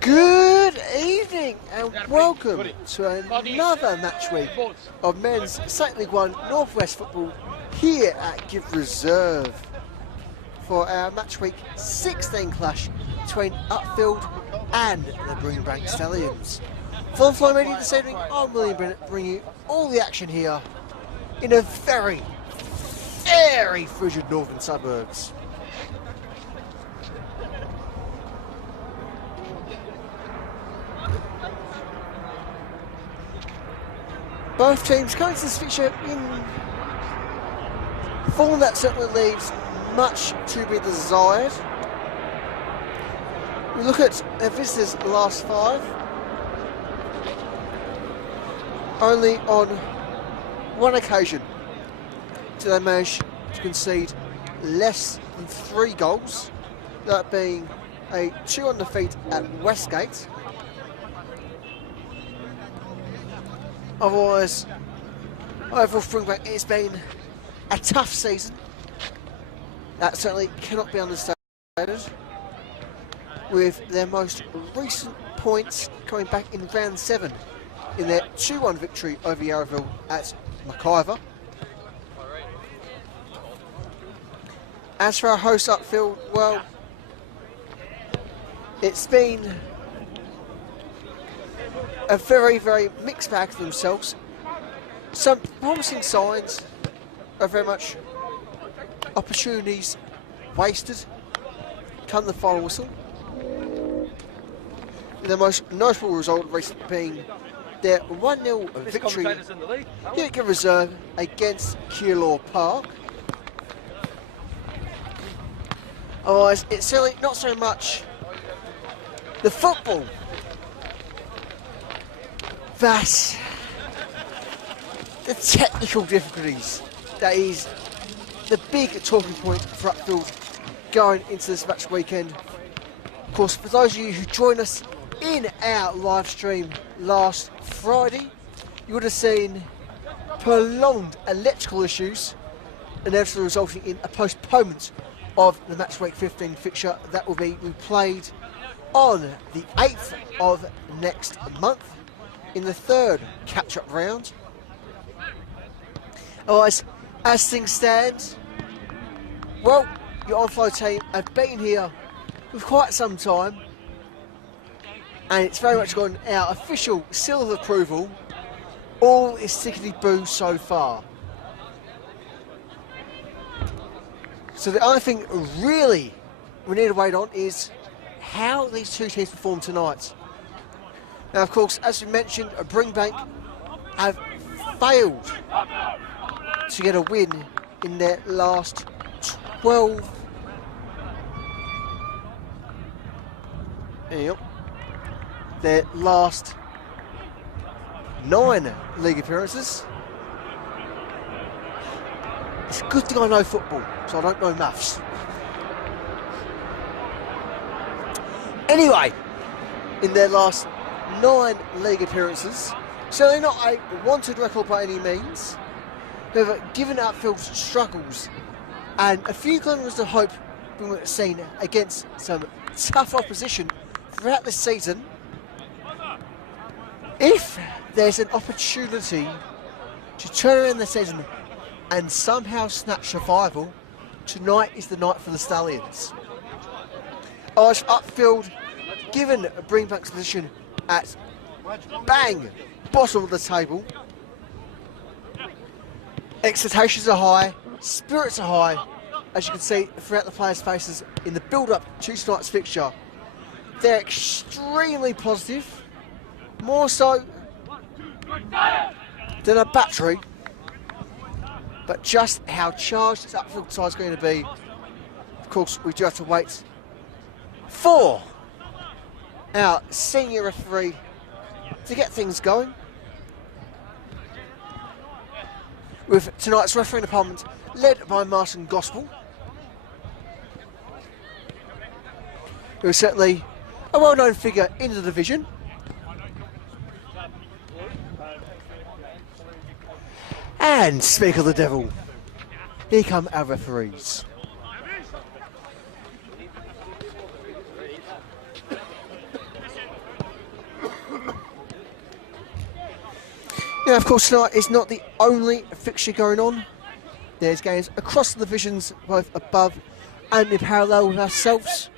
Good evening and welcome to another match week of men's St League 1 North West football here at Give Reserve for our match week 16 clash between Upfield and the Brimbank Stallions. For the Fly Media this evening, I'm William Bennett, bringing you all the action here in a very frigid northern suburbs. Both teams coming to this fixture in form that certainly leaves much to be desired. We look at their visitors' last 5. Only on one occasion do they manage to concede less than 3 goals, that being a 2-1 defeat at Westgate. Otherwise, overall for Brimbank, it's been a tough season. That certainly cannot be understated, with their most recent points coming back in round 7 in their 2-1 victory over Yarraville at McIver. As for our host Upfield, well, it's been a very mixed bag for themselves. Some promising signs are very much opportunities wasted come the final whistle. The most notable result recently being their 1-0 victory here at Give Reserve against Keilor Park. Otherwise, it's certainly not so much the football but the technical difficulties that is the big talking point for Upfield going into this match weekend. Of course, for those of you who joined us in our live stream last Friday, you would have seen prolonged electrical issues, inevitably resulting in a postponement of the match week 15 fixture that will be replayed on the 8th of next month in the 3rd catch-up round. Otherwise, as things stand, well, your on-flow team have been here for quite some time, and it's very much gotten our official seal of approval. All is tickety-boo so far. So the only thing really we need to wait on is how these two teams perform tonight. Now, of course, as we mentioned, Brimbank have failed to get a win in their last 12. Their last 9 league appearances. It's a good thing I know football, so I don't know maths. Anyway, in their last 9 league appearances, certainly not a wanted record by any means. However, given Upfield's struggles and a few glimmers of hope being seen against some tough opposition throughout this season, if there's an opportunity to turn around the season and somehow snatch survival, tonight is the night for the Stallions. As Upfield, given Brimbank's position at bang bottom of the table, expectations are high, spirits are high, as you can see throughout the players' faces in the build-up to tonight's fixture. They're extremely positive, more so than a battery, but just how charged this Upfield side is going to be, of course, we do have to wait for our senior referee to get things going. With tonight's refereeing department led by Martin Gospel, who is certainly a well-known figure in the division. And speak of the devil, here come our referees. Now, of course, tonight is not the only fixture going on. There's games across the divisions, both above and in parallel with ourselves.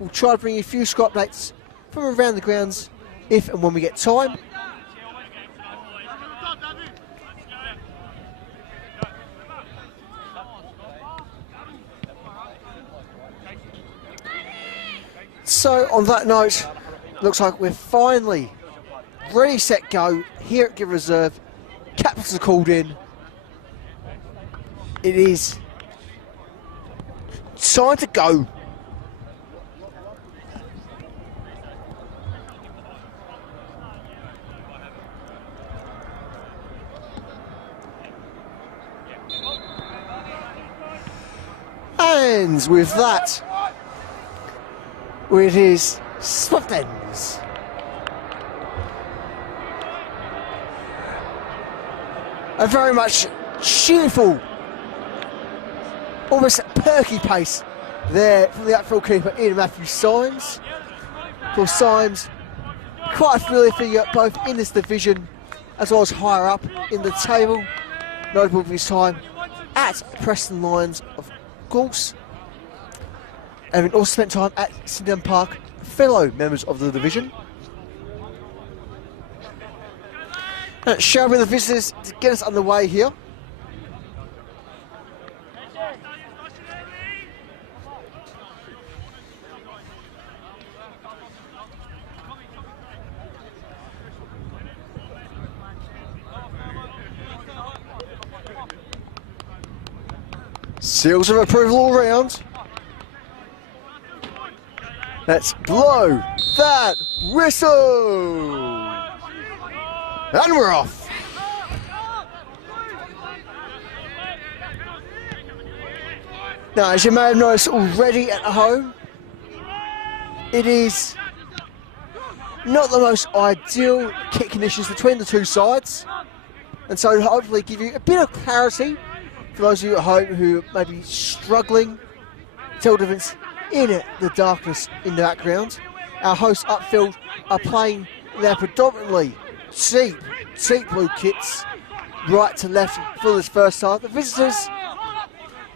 We'll try to bring you a few score updates from around the grounds if and when we get time. So, on that note, looks like we're finally ready, set, go here at Give Reserve. Captains are called in. It is time to go. And with that, it is swift ends. A very much cheerful, almost perky pace there from the Upfield keeper Ian Matthew Symes. Of course, Symes, quite a familiar figure both in this division as well as higher up in the table. Notable for his time at Preston Lions, of course. And also spent time at Sydenham Park, fellow members of the division. Shall we the visitors to get us underway here? Seals of approval all round. Let's blow that whistle! And we're off! Now, as you may have noticed already at home, it is not the most ideal kick conditions between the two sides, and so hopefully give you a bit of clarity for those of you at home who may be struggling to tell the difference in the darkness in the background. Our hosts Upfield are playing their predominantly cheap blue kits right to left for this first half. The visitors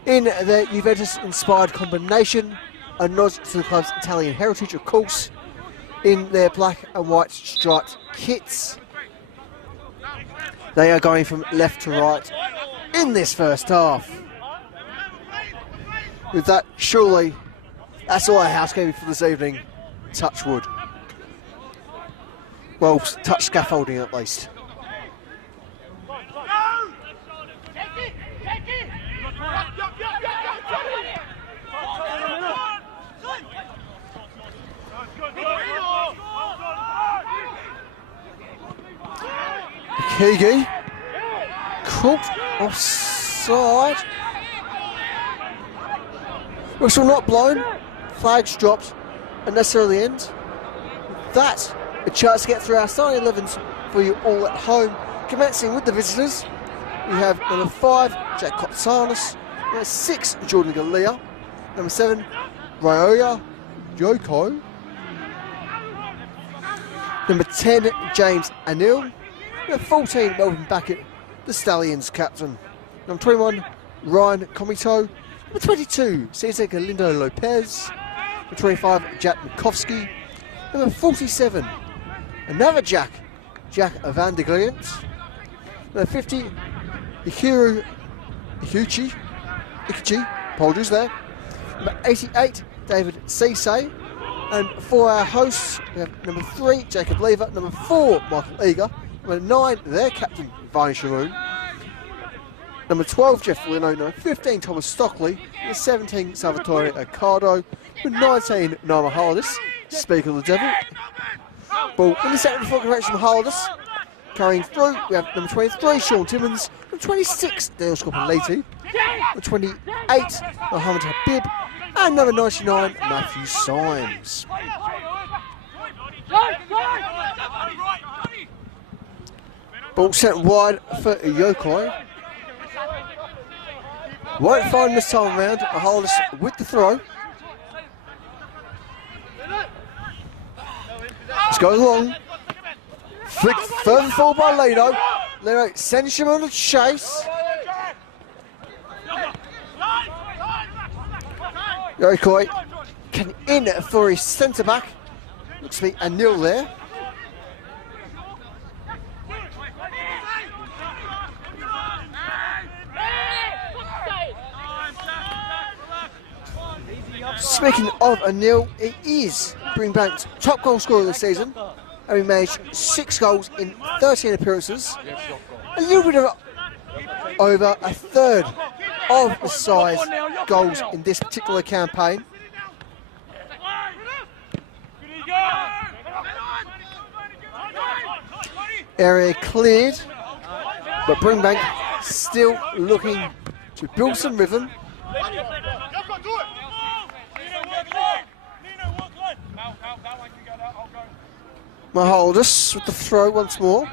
in their Juventus-inspired combination, a nod to the club's Italian heritage, of course, in their black and white striped kits. They are going from left to right in this first half. With that, surely that's all our housekeeping for this evening. Touch wood. Well, touch scaffolding at least. Kigi caught offside. Whistle not blown. Flags dropped. Unnecessarily end. That a chance to get through our starting 11s for you all at home. Commencing with the visitors, we have number 5, Jack Kotsanis, number 6, Jordan Galea, number 7, Ryoya Yoko, number 10, James Anil, number 14, Melvin Backett, the Stallions captain, number 21, Ryan Komito, number 22, Cesar Galindo Lopez, number 25, Jack Mikowski, number 47, another Jack Van der Glient, number 50, Ikuchi, apologies there, number 88, David Cisse, and for our hosts, we have number 3, Jacob Lever, number 4, Michael Eager, number 9, their captain, Vine Sharoon, number 12, Jeff Lino, number 15, Thomas Stockley, number 17, Salvatore Accardo, number 19, Naima Hardis, Speaker of the Devil. Ball in the second before correction from Hardis. Carrying through, we have number 23, Sean Timmins, number 26, Dale Scopoleti, number 28, Mohammed Habib, and number 99, Matthew Symes. Ball sent wide for Yokoi. Won't find this time around. Hardis with the throw. Let's go long. Flick further forward by Leno. Leno sends him on a chase. Yokoi can in for his centre back. Looks to be a nil there. Speaking of a nil, it is Brimbank's top goal scorer this season, having managed 6 goals in 13 appearances. A little bit of over a third of the side's goals in this particular campaign. Area cleared, but Brimbank still looking to build some rhythm. Mahaldus with the throw once more.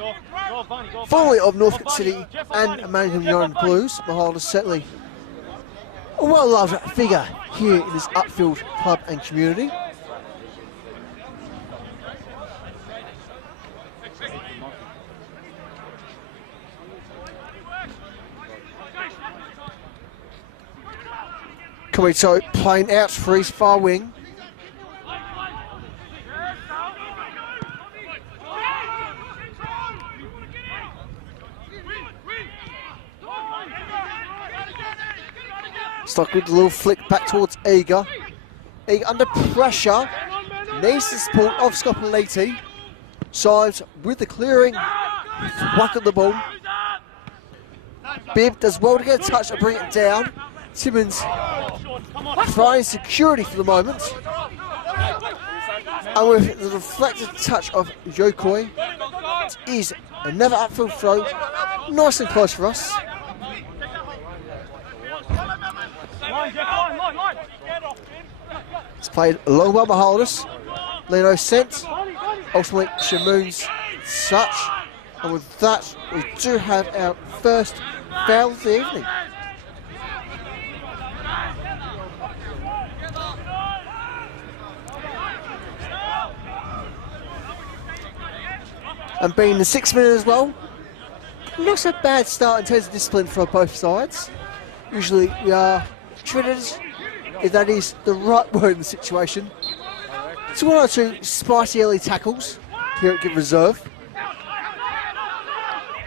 Formerly of Northcote City and Manningham United Blues, Mahaldus certainly a well-loved figure here in this Upfield club and community. Komito playing out for his far wing. Stuck with a little flick back towards Eager. Eager under pressure. Needs the support of Scopoliti. Sides with the clearing. Whack at the ball. Bibb does well to get a touch and bring it down. Timmins trying security for the moment. And with the reflected touch of Yokoi, it is another upfield throw. Nice and close for us. It's played along by Mahaldus. Leno sent. Ultimately, Shamoon's touch. And with that, we do have our first foul of the evening. And being the 6th minute as well, not a bad start in terms of discipline for both sides. Usually we are treated, if that is the right word in the situation, to 1 or 2 spicy early tackles here at Give Reserve.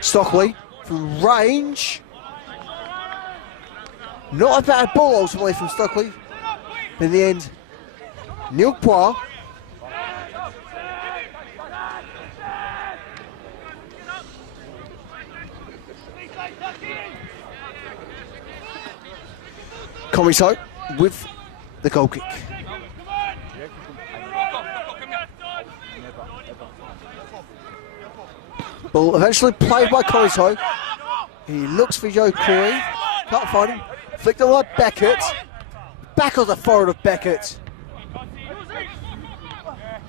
Stockley from range. Not a bad ball ultimately from Stockley. But in the end, Neil Poir. Komito with the goal kick. Ball eventually played by Komito. He looks for Yokoi. Can't find him. Flicked on by Beckett. Back on the forehead of Beckett.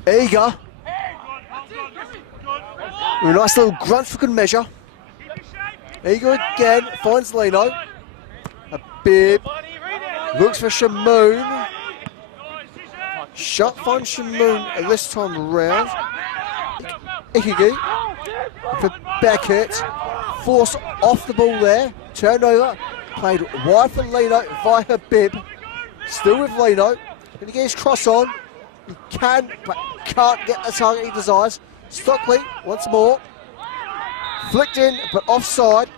Eager. With a nice little grunt for good measure. Eager again. Finds Leno. A Bibb. Looks for Shamoon. Shot finds Shamoon this time around. Ikigi for Beckett. Force off the ball there. Turned over. Played wide for Leno via Bibb. Still with Leno. Going to get his cross on. He can, but can't get the target he desires. Stockley once more. Flicked in, but offside.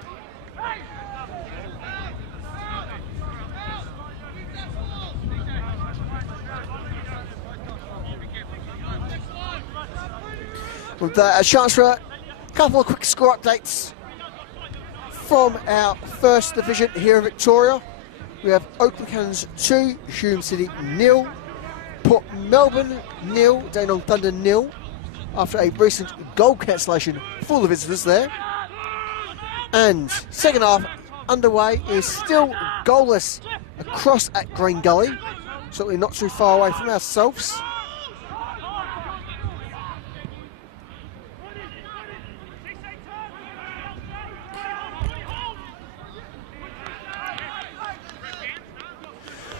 With a chance for a couple of quick score updates from our first division here in Victoria. We have Oakland Cannons 2, Hume City 0, Port Melbourne 0, Dandenong Thunder 0, after a recent goal cancellation for the visitors there. And second half underway is still goalless across at Green Gully, certainly not too far away from ourselves.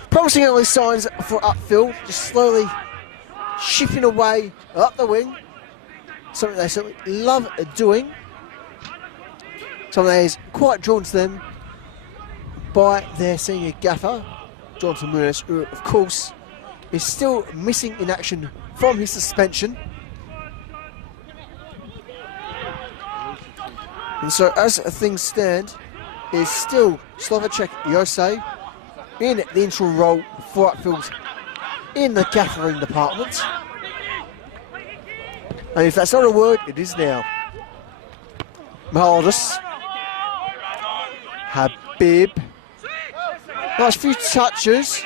Promising early signs for Upfield, just slowly chipping away up the wing. Something they certainly love doing. Something that is quite drawn to them by their senior gaffer, Jonathan Willis, who of course is still missing in action from his suspension. And so as things stand, is still Slovacek Jose in the interim role for Upfield in the gaffering department. And if that's not a word, it is now. Mahaldus. Habib. Nice few touches.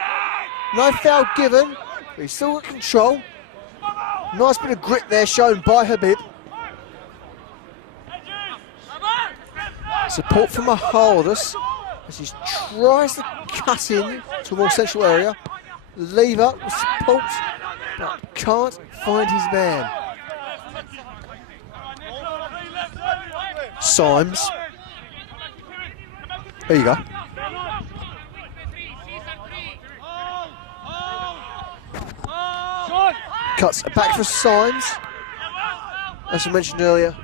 No foul given. But he's still got control. Nice bit of grit there shown by Habib. Support from Mahaldus as he tries to cut in to a more central area. Lever with support, but can't find his man. Symes. There you go. Cuts back for Symes. As we mentioned earlier,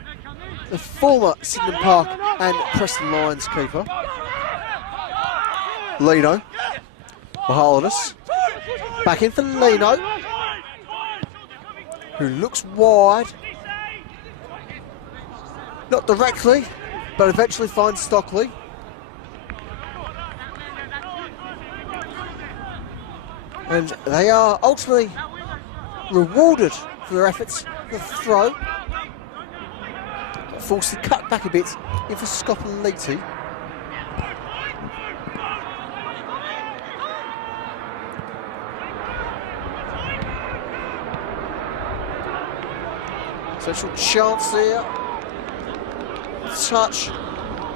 the former Sydenham Park and Preston Lions keeper. Lino. Mahaldus. Back in for Lino, who looks wide. Not directly, but eventually finds Stockley. And they are ultimately rewarded for their efforts. The throw. Forced to cut back a bit in for Scopelliti. Central chance there. Touch.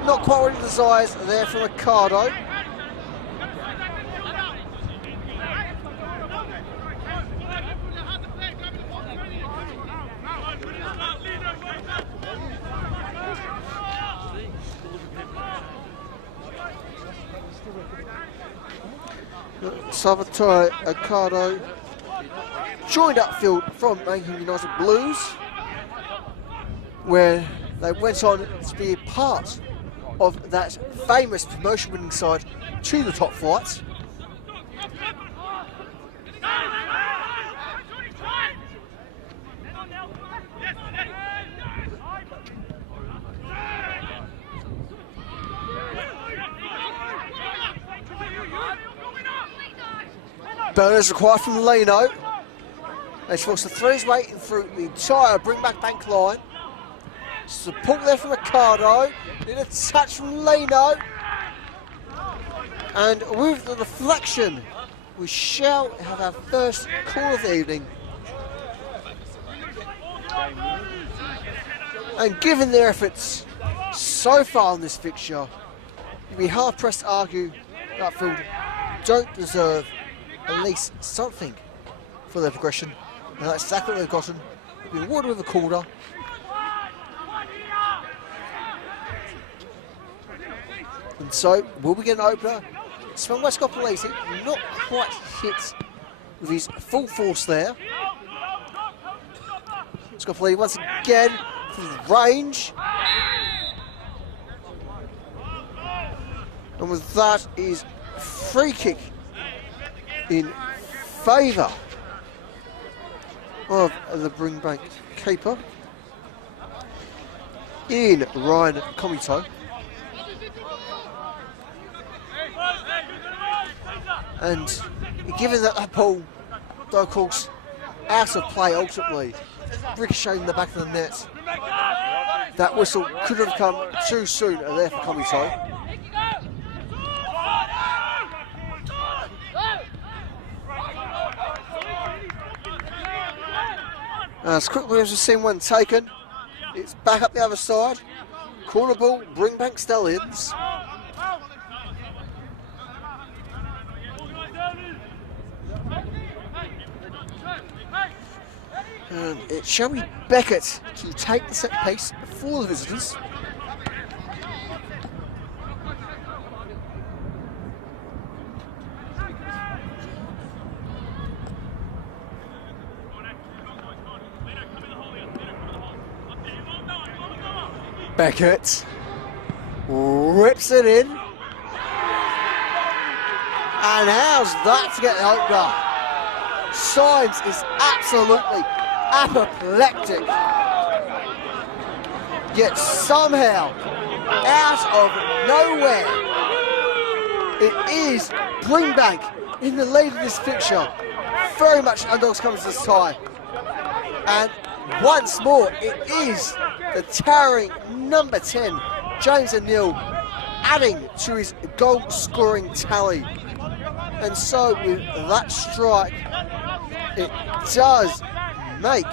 Not quite what he desires there from Ricardo. Salvatore Ricardo joined Upfield from Manchester United Blues, where they went on to be a part of that famous promotion winning side to the top flight. Burners required from Leno. They force the threes waiting through the entire Brimbank line. Support there from Ricardo. Then a touch from Leno. And with the deflection, we shall have our first call of the evening. And given their efforts so far in this fixture, you'd be hard pressed to argue that Upfield don't deserve at least something for their progression. And that's exactly what they've gotten. They've been rewarded with a corner. And so, will we get an opener? Swung by Scopelliti, not quite hit with his full force there. Scopelliti once again from the range. And with that is free kick in favour of the Brimbank keeper in Ryan Komito. And given that that ball, though of course, out of play ultimately, ricocheted in the back of the net, that whistle could have come too soon there for Komito. As quickly as we've seen one taken, it's back up the other side. Corner ball, Brimbank Stallions. And it shall be Beckett to take the set piece for the visitors. Beckett. Rips it in. And how's that to get the opener? Science is absolutely apoplectic. Yet somehow, out of nowhere, it is Brimbank in the lead of this fixture. Very much underdogs coming to this tie. And once more, it is the towering number 10, James O'Neill, adding to his goal-scoring tally. And so with that strike, it does make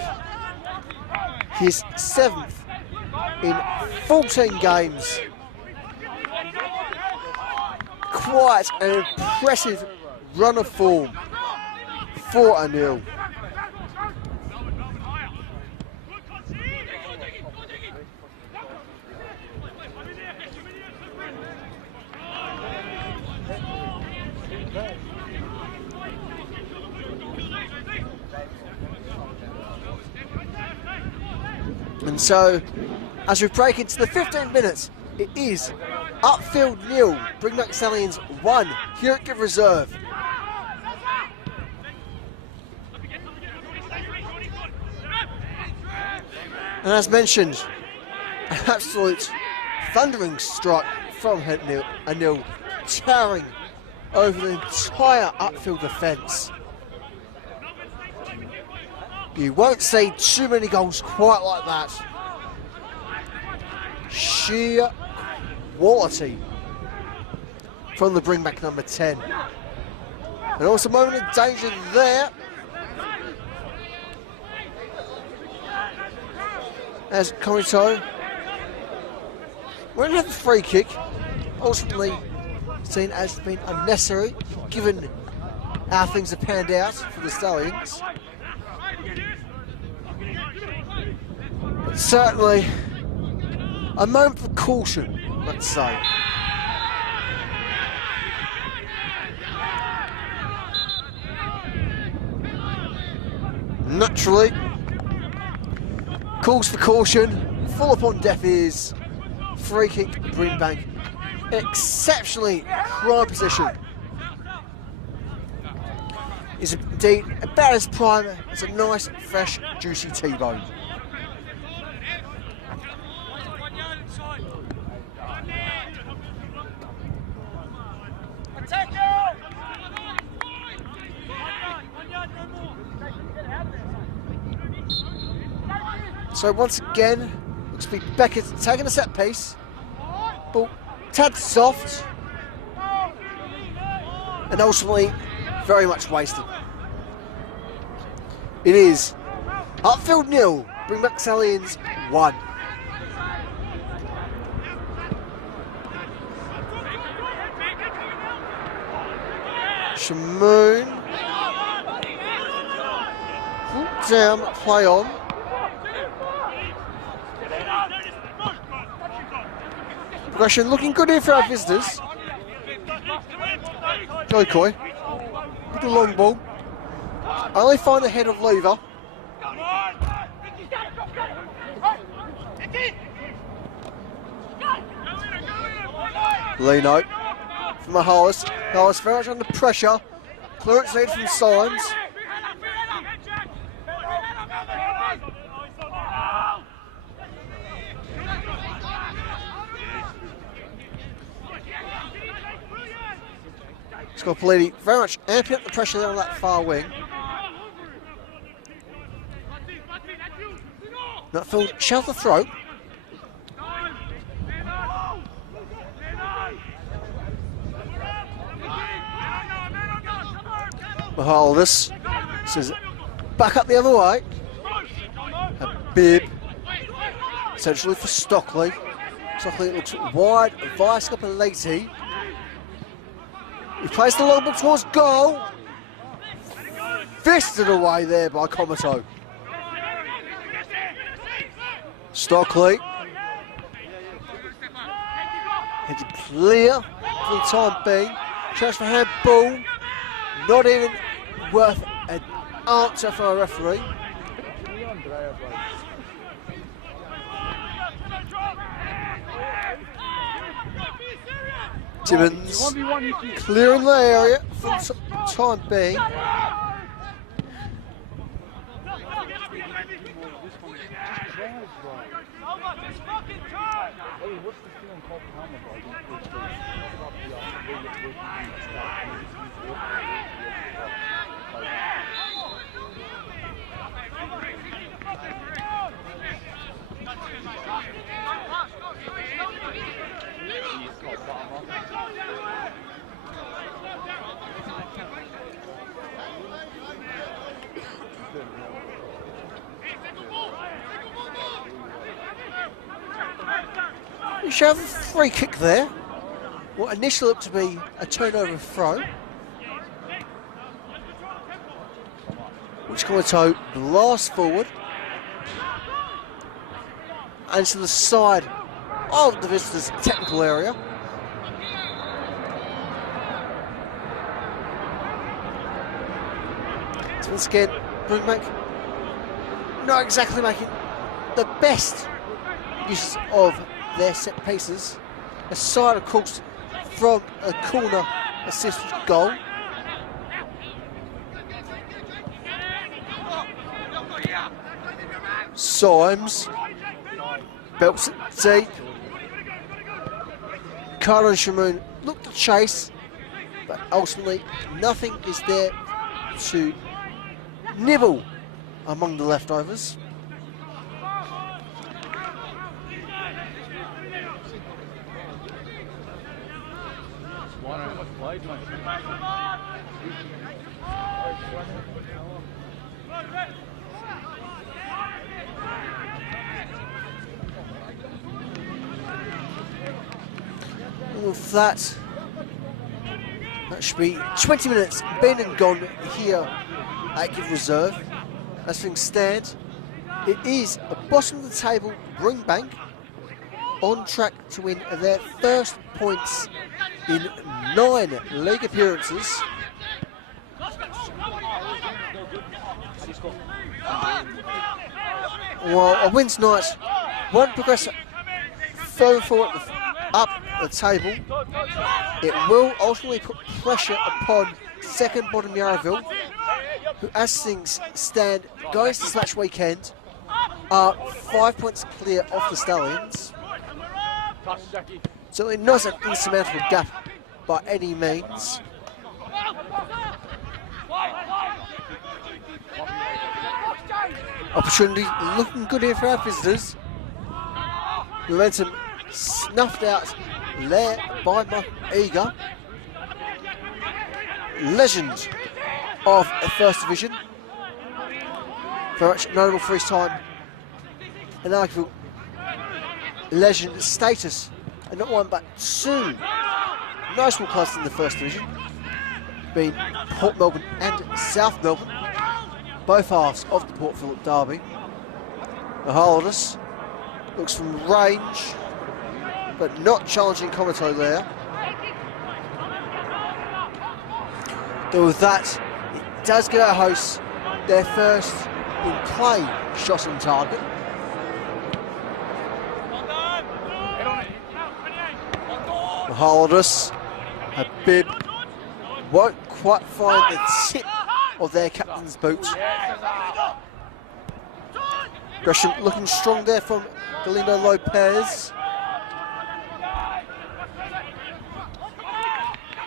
his 7th in 14 games. Quite an impressive run of form for O'Neill. And so, as we break into the 15 minutes, it is Upfield 0, Brimbank Stallions 1 here at Give Reserve. And as mentioned, an absolute thundering strike from O'Neill, towering over the entire Upfield defence. You won't see too many goals quite like that. Sheer quality from the Brimbank number 10. And also a moment of danger there, as Korito won't have the free kick, ultimately seen as being unnecessary given how things have panned out for the Stallions. But certainly a moment of caution, let's say. Naturally, calls for caution, fall upon deaf ears, free kick, Brimbank. Exceptionally prime position. Is indeed about as prime as a nice, fresh, juicy T-bone. So once again, looks to be Beckett taking a set piece. Ball tad soft. And ultimately, very much wasted. It is Upfield 0, Brimbank Stallions 1. Shamoon. Down, play on. Progression looking good here for our visitors. Joy with the long ball. Only find the head of Lever. Lino from Mahalis. Mahalis very much under pressure. Clearance needed from Signs. Scopolini very much amping up the pressure there on that far wing. Nutfield shove the throw. Mahalis says back up the other way. A bib essentially for Stockley. Stockley looks wide, Vice Capelletti. He plays the long ball towards goal. Fisted away there by Komito. Stockley. Headed clear for the time being. Chance for handball. Not even worth an answer from a referee. Timmins clearing the area for the time being. We should have a free kick there. What initially looked to be a turnover throw, which Komoto blasts forward and to the side of the visitors' technical area. So once again, Brimbank not exactly making the best use of their set pieces, aside of course from a corner assist goal. Symes belts it deep. Carter and Shamoon look to chase, but ultimately nothing is there to nibble among the leftovers. With that should be 20 minutes been and gone here at Give Reserve. As things stand, it is a bottom of the table Brimbank on track to win their first points in 9 league appearances. While a win tonight won't progress further forward up the table, it will ultimately put pressure upon second bottom Yarraville, who as things stand going into this match weekend are 5 points clear off the Stallions. Certainly not an insurmountable gap by any means. Opportunity looking good here for our visitors. Momentum snuffed out there by Mark Eager. Legend of the First Division. Very much notable for his time. An arguable legend status. And not one but 2 notable clubs in the First Division, being Port Melbourne and South Melbourne, both halves of the Port Phillip derby. Mahaldus looks from range, but not challenging Komoto there. Though with that, it does give our hosts their first in play shot on target. Mahaldus, a bib, won't quite find the tip of their captain's boot. Gresham looking strong there from Galindo Lopez.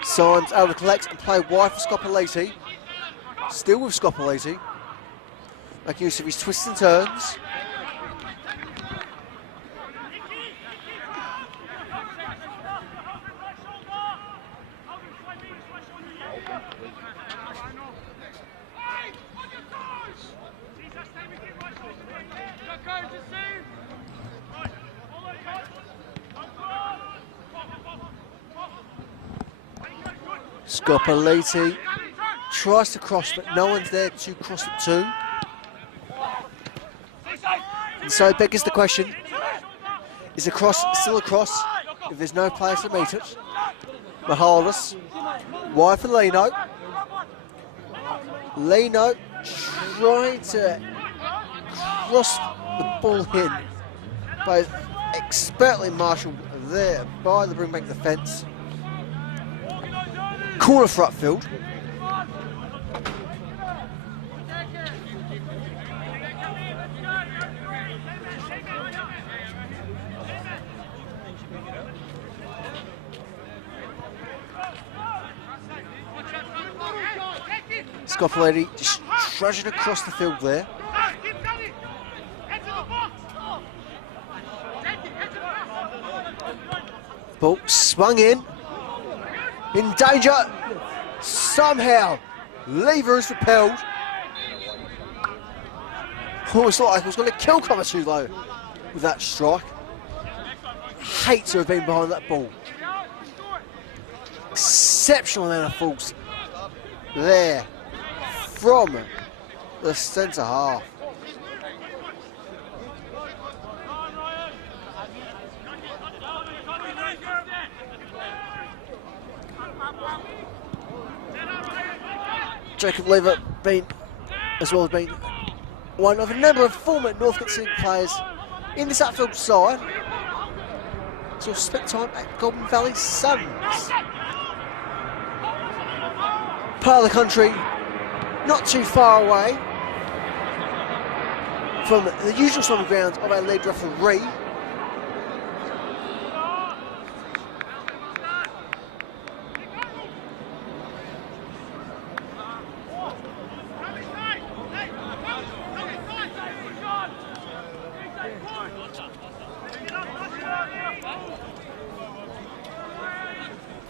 Symes able to collect and play wide for Scopoleti. Still with Scopoleti, making use of his twists and turns. Scopoleti tries to cross, but no one's there to cross it to. And so it beggars the question, is a cross still a cross if there's no players to meet it? Mahaldus, wide for Lino. Lino trying to cross the ball in, but expertly marshalled there by the Brimbank defence. Corner for Upfield. Scopoleti just trudging across the field there. Ball swung in danger. Somehow, Lever is repelled. Almost like it was going to kill Covertoo though with that strike. Hate to have been behind that ball. Exceptional amount of force there from the centre half. Jacob Lever been, as well as being one of a number of former Northcote City players in this Upfield side. So spent time at Golden Valley Suns. Part of the country not too far away from the usual swimming grounds of our lead referee.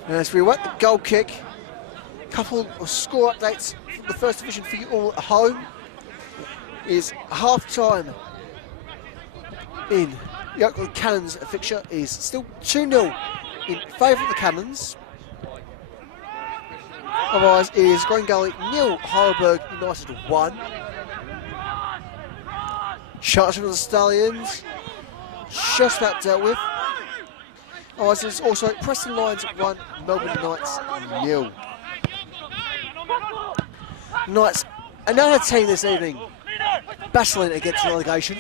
And as we await the goal kick, a couple of score updates from the First Division for you all at home. Is half-time in the Oakland Cannons fixture is still 2-0 in favour of the Cannons. Otherwise it is Green Gully 0, Heidelberg United 1. Charging of the Stallions, just about dealt with. Otherwise there's also Preston Lions 1, Melbourne Knights 0. Knights, another team this evening battling against relegation.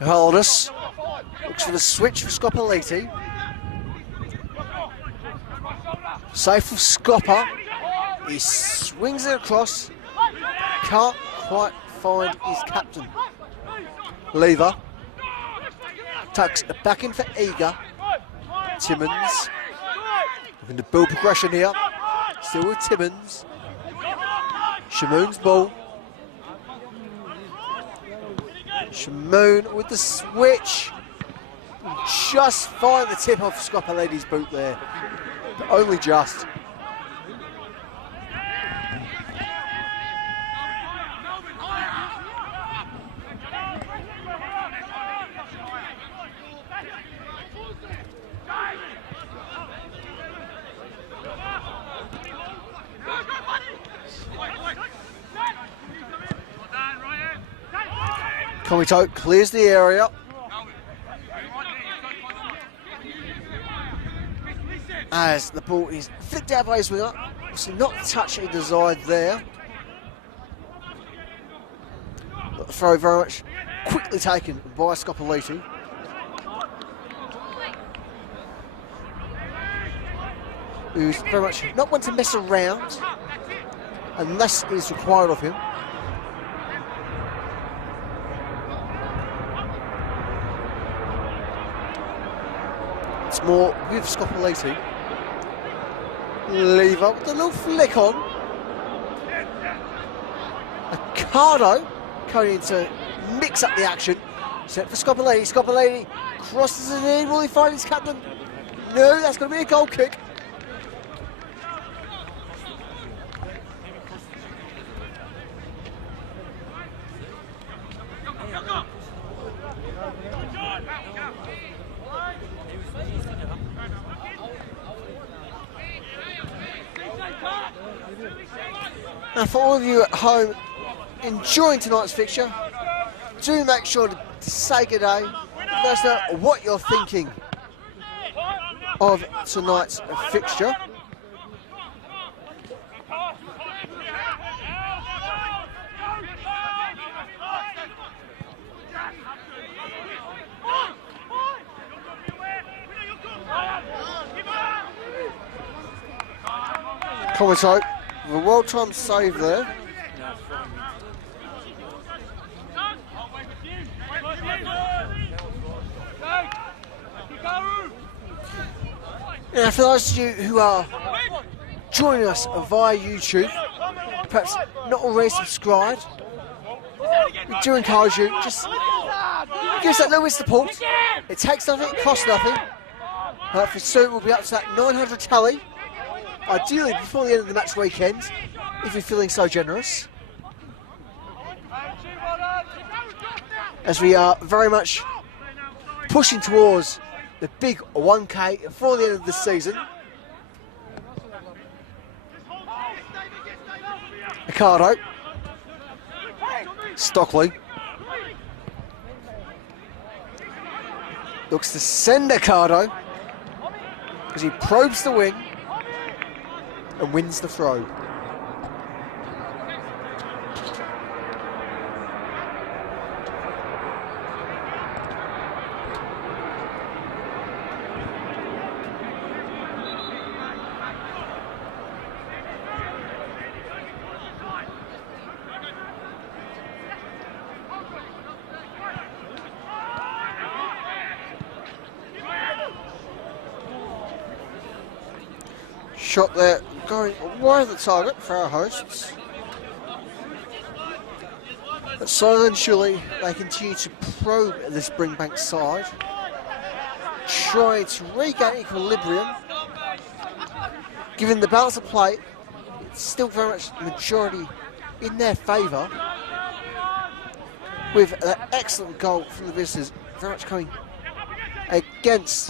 Holdus looks for the switch for Scopoleti. Safe for Scopper. He swings it across. Can't quite find his captain. Lever tucks it back in for Eager. Timmins looking to build progression here. Still with Timmins. Shamoon's ball. Shamoon with the switch. Just find the tip off Scopoleti's boot there. But only just. Comito clears the area. As the ball is flicked out by his winger. Obviously not the touch he desired there. But the throw very much quickly taken by Scopoleti. Who's very much not one to mess around unless it is required of him. It's more with Scopoleti. Lever with a little flick on. Accardo coming in to mix up the action. Set for Scopoleti. Scopoleti crosses it in. Will he find his captain? No, that's going to be a goal kick. Now for all of you at home enjoying tonight's fixture, do make sure to say good day. Let us know what you're thinking of tonight's fixture. Commito with a well-timed save there. Now, for those of you who are joining us via YouTube, perhaps not already subscribed, we do encourage you, just give us that little bit of support. It takes nothing, it costs nothing. For soon we'll be up to that 900 tally, ideally before the end of the match weekend, if you're feeling so generous. As we are very much pushing towards the big 1K before the end of the season. Ricardo. Stockley. Looks to send Ricardo as he probes the wing and wins the throw. Shot there, going wide of the target for our hosts. But slowly and surely, they continue to probe this Brimbank side, trying to regain equilibrium. Given the balance of play, it's still very much the majority in their favour, with an excellent goal from the visitors, very much coming against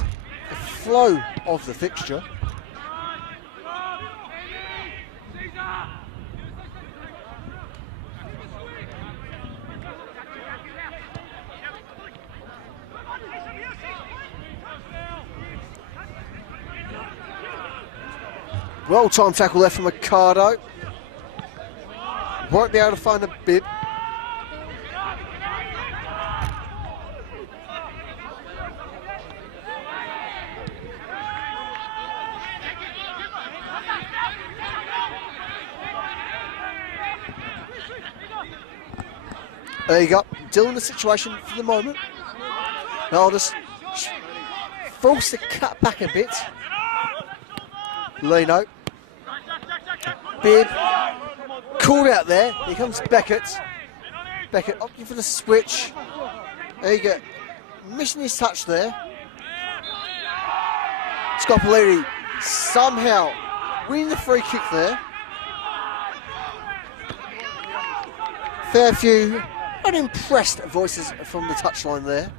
the flow of the fixture. Well-timed tackle there from Ricardo. Won't be able to find a bib. There you go. Dealing the situation for the moment. Now I'll just force the cut back a bit. Lino. Bib. Called out there. Here comes Beckett. Beckett opting for the switch. There you go. Missing his touch there. Scopolini somehow winning the free kick there. Fair few unimpressed voices from the touchline there.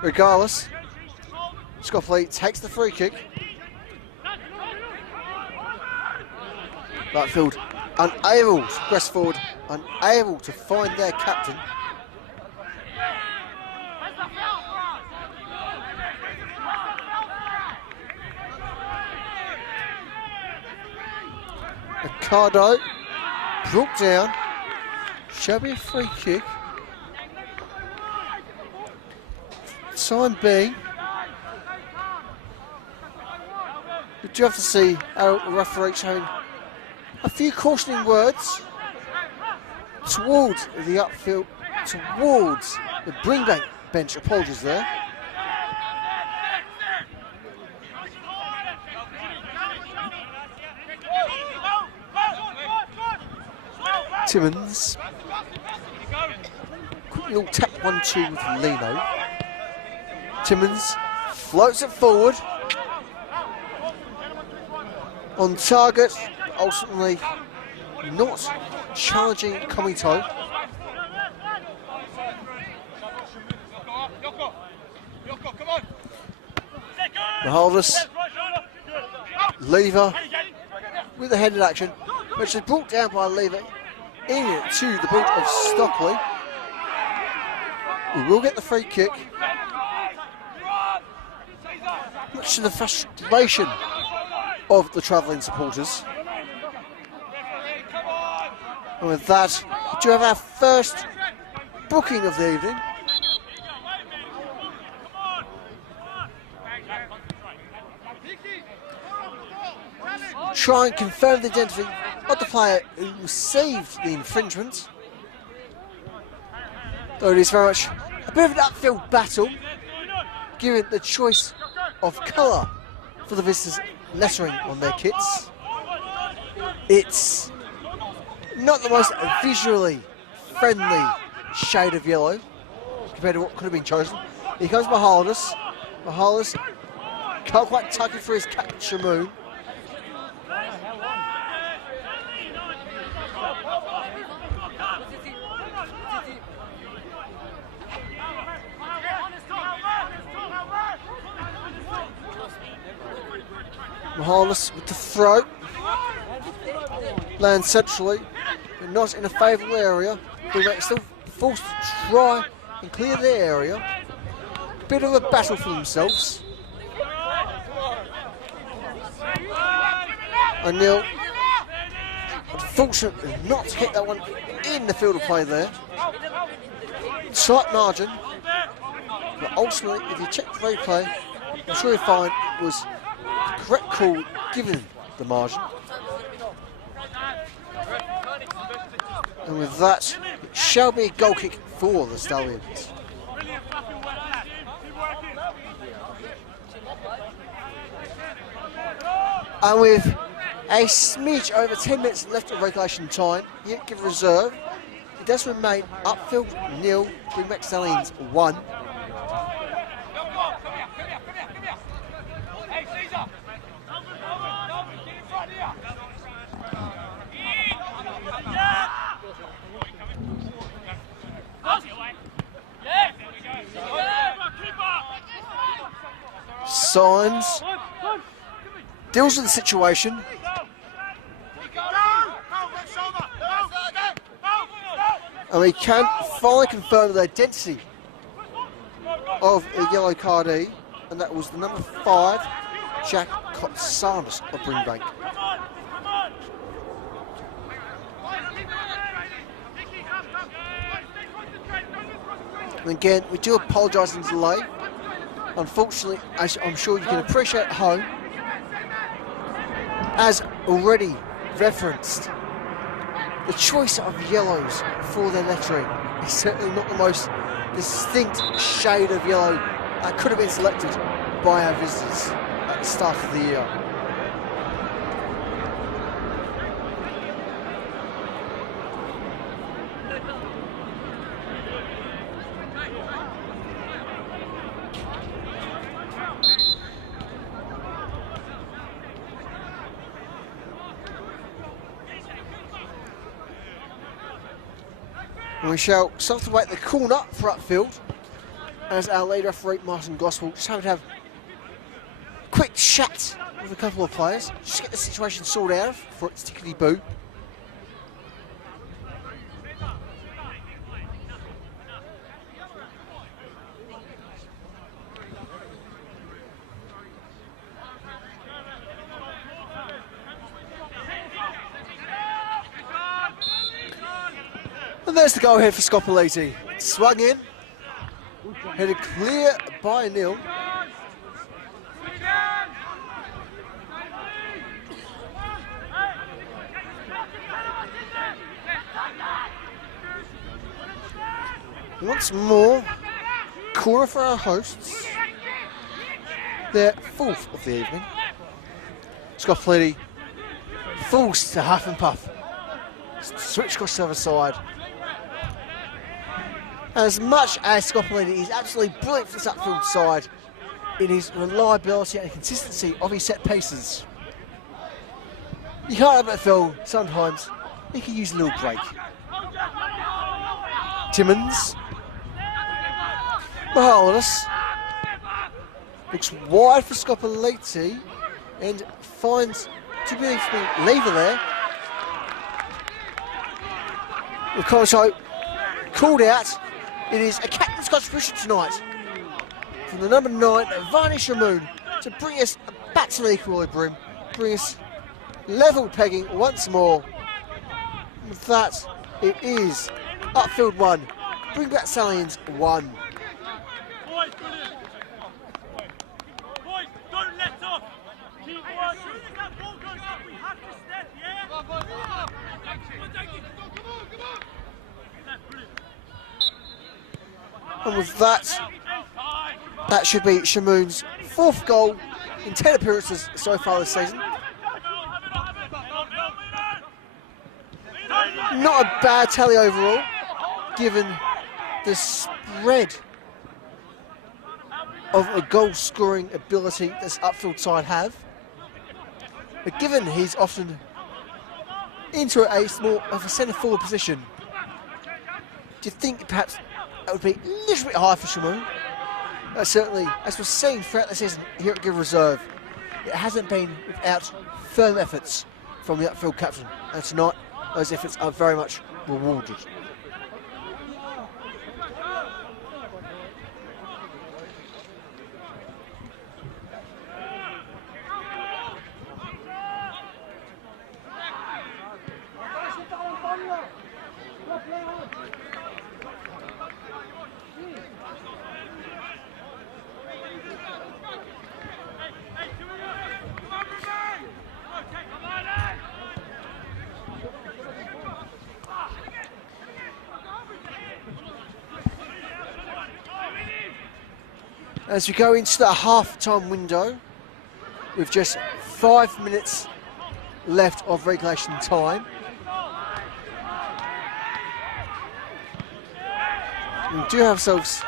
Regardless, Scopolini takes the free kick. Upfield unable to press forward, unable to find their captain. Ricardo brought down, shall be a free kick. Time being, we do have to see our referee showing a few cautioning words towards the Upfield, towards the Brimbank bench. Apologies there. Timmins. Quick little tap 1-2 with Lino. Timmins floats it forward. On target. Ultimately not challenging Commito. Mahaldus, Lever with the headed action, which is brought down by Lever into the boot of Stockley. We will get the free kick, much to the frustration of the travelling supporters. And with that, we do have our first booking of the evening. try and confirm the identity of the player who received the infringement. Though it is very much a bit of an upfield battle, given the choice of colour for the visitors' lettering on their kits. It's not the most visually friendly shade of yellow compared to what could have been chosen. Here comes Mihalis. Mihalis can't quite tuck it for his captain Shamoon. Mihalis with the throw. Lands centrally, but not in a favourable area. Brimbank still forced to try and clear their area. Bit of a battle for themselves. O'Neill, unfortunately, not to hit that one in the field of play there. Slight margin, but ultimately, if you check the replay, I'm sure you'll find it was the correct call given the margin. And with that, it shall be a goal kick for the Stallions. And with a smidge over 10 minutes left of regulation time, yet give reserve, it does remain Upfield 0, Brimbank Stallions 1. Signs, deals with the situation. And we can finally confirm the identity of a yellow cardee, and that was the number 5, Jack Kotsanis of Brimbank. And again, we do apologise in delay. Unfortunately, as I'm sure you can appreciate at home, as already referenced, the choice of yellows for their lettering is certainly not the most distinct shade of yellow that could have been selected by our visitors at the start of the year. And we shall self-await the corner for Upfield as our lead referee Martin Gospel just having to have a quick chat with a couple of players, just to get the situation sorted out for its tickety boo. And there's the go ahead for Scopoliti. Swung in, headed clear by Neil. Once more, corner for our hosts. Their 4th of the evening. Scopoliti falls to half and puff. Switch across to the other side. As much as Scopoliti is absolutely brilliant for this Upfield side in his reliability and consistency of his set pieces, you can't help but feel sometimes he can use a little break. Timmins. Mihalis looks wide for Scopoliti and finds to be lever there. With Concho called out. It is a captain's contribution tonight from the number 9, Varney Shamoon, to bring us back to the equilibrium, bring us level pegging once more. With that, it is Upfield 1, Brimbank Stallions 1. Boys, don't let off. Keep working. As soon as that ball goes up, we have And with that, that should be Shamoon's 4th goal in 10 appearances so far this season. Not a bad tally overall, given the spread of a goal-scoring ability this Upfield side have. But given he's often into a more of a centre-forward position, do you think perhaps that would be a little bit high for Shamoon? Certainly, as we've seen throughout the season here at Give Reserve, it hasn't been without firm efforts from the Upfield captain. And tonight, those efforts are very much rewarded. As we go into the half-time window, with just 5 minutes left of regulation time. We do have ourselves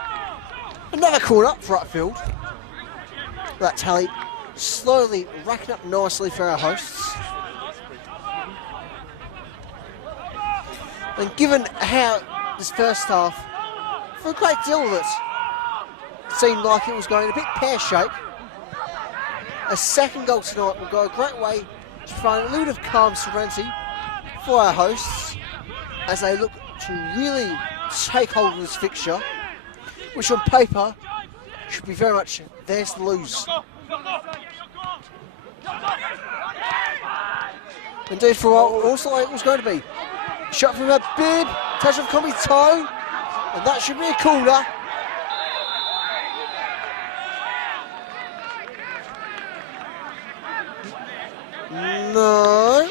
another corner for Upfield. That tally slowly racking up nicely for our hosts. And given how this first half, for a great deal of it, seemed like it was going a bit pear-shaped, a second goal tonight will go a great way to provide a little bit of calm serenity for our hosts as they look to really take hold of this fixture, which on paper should be very much theirs to lose. Indeed, for a while, also it was going to be. Shot from a bib, touch of Combi's toe, and that should be a corner. No.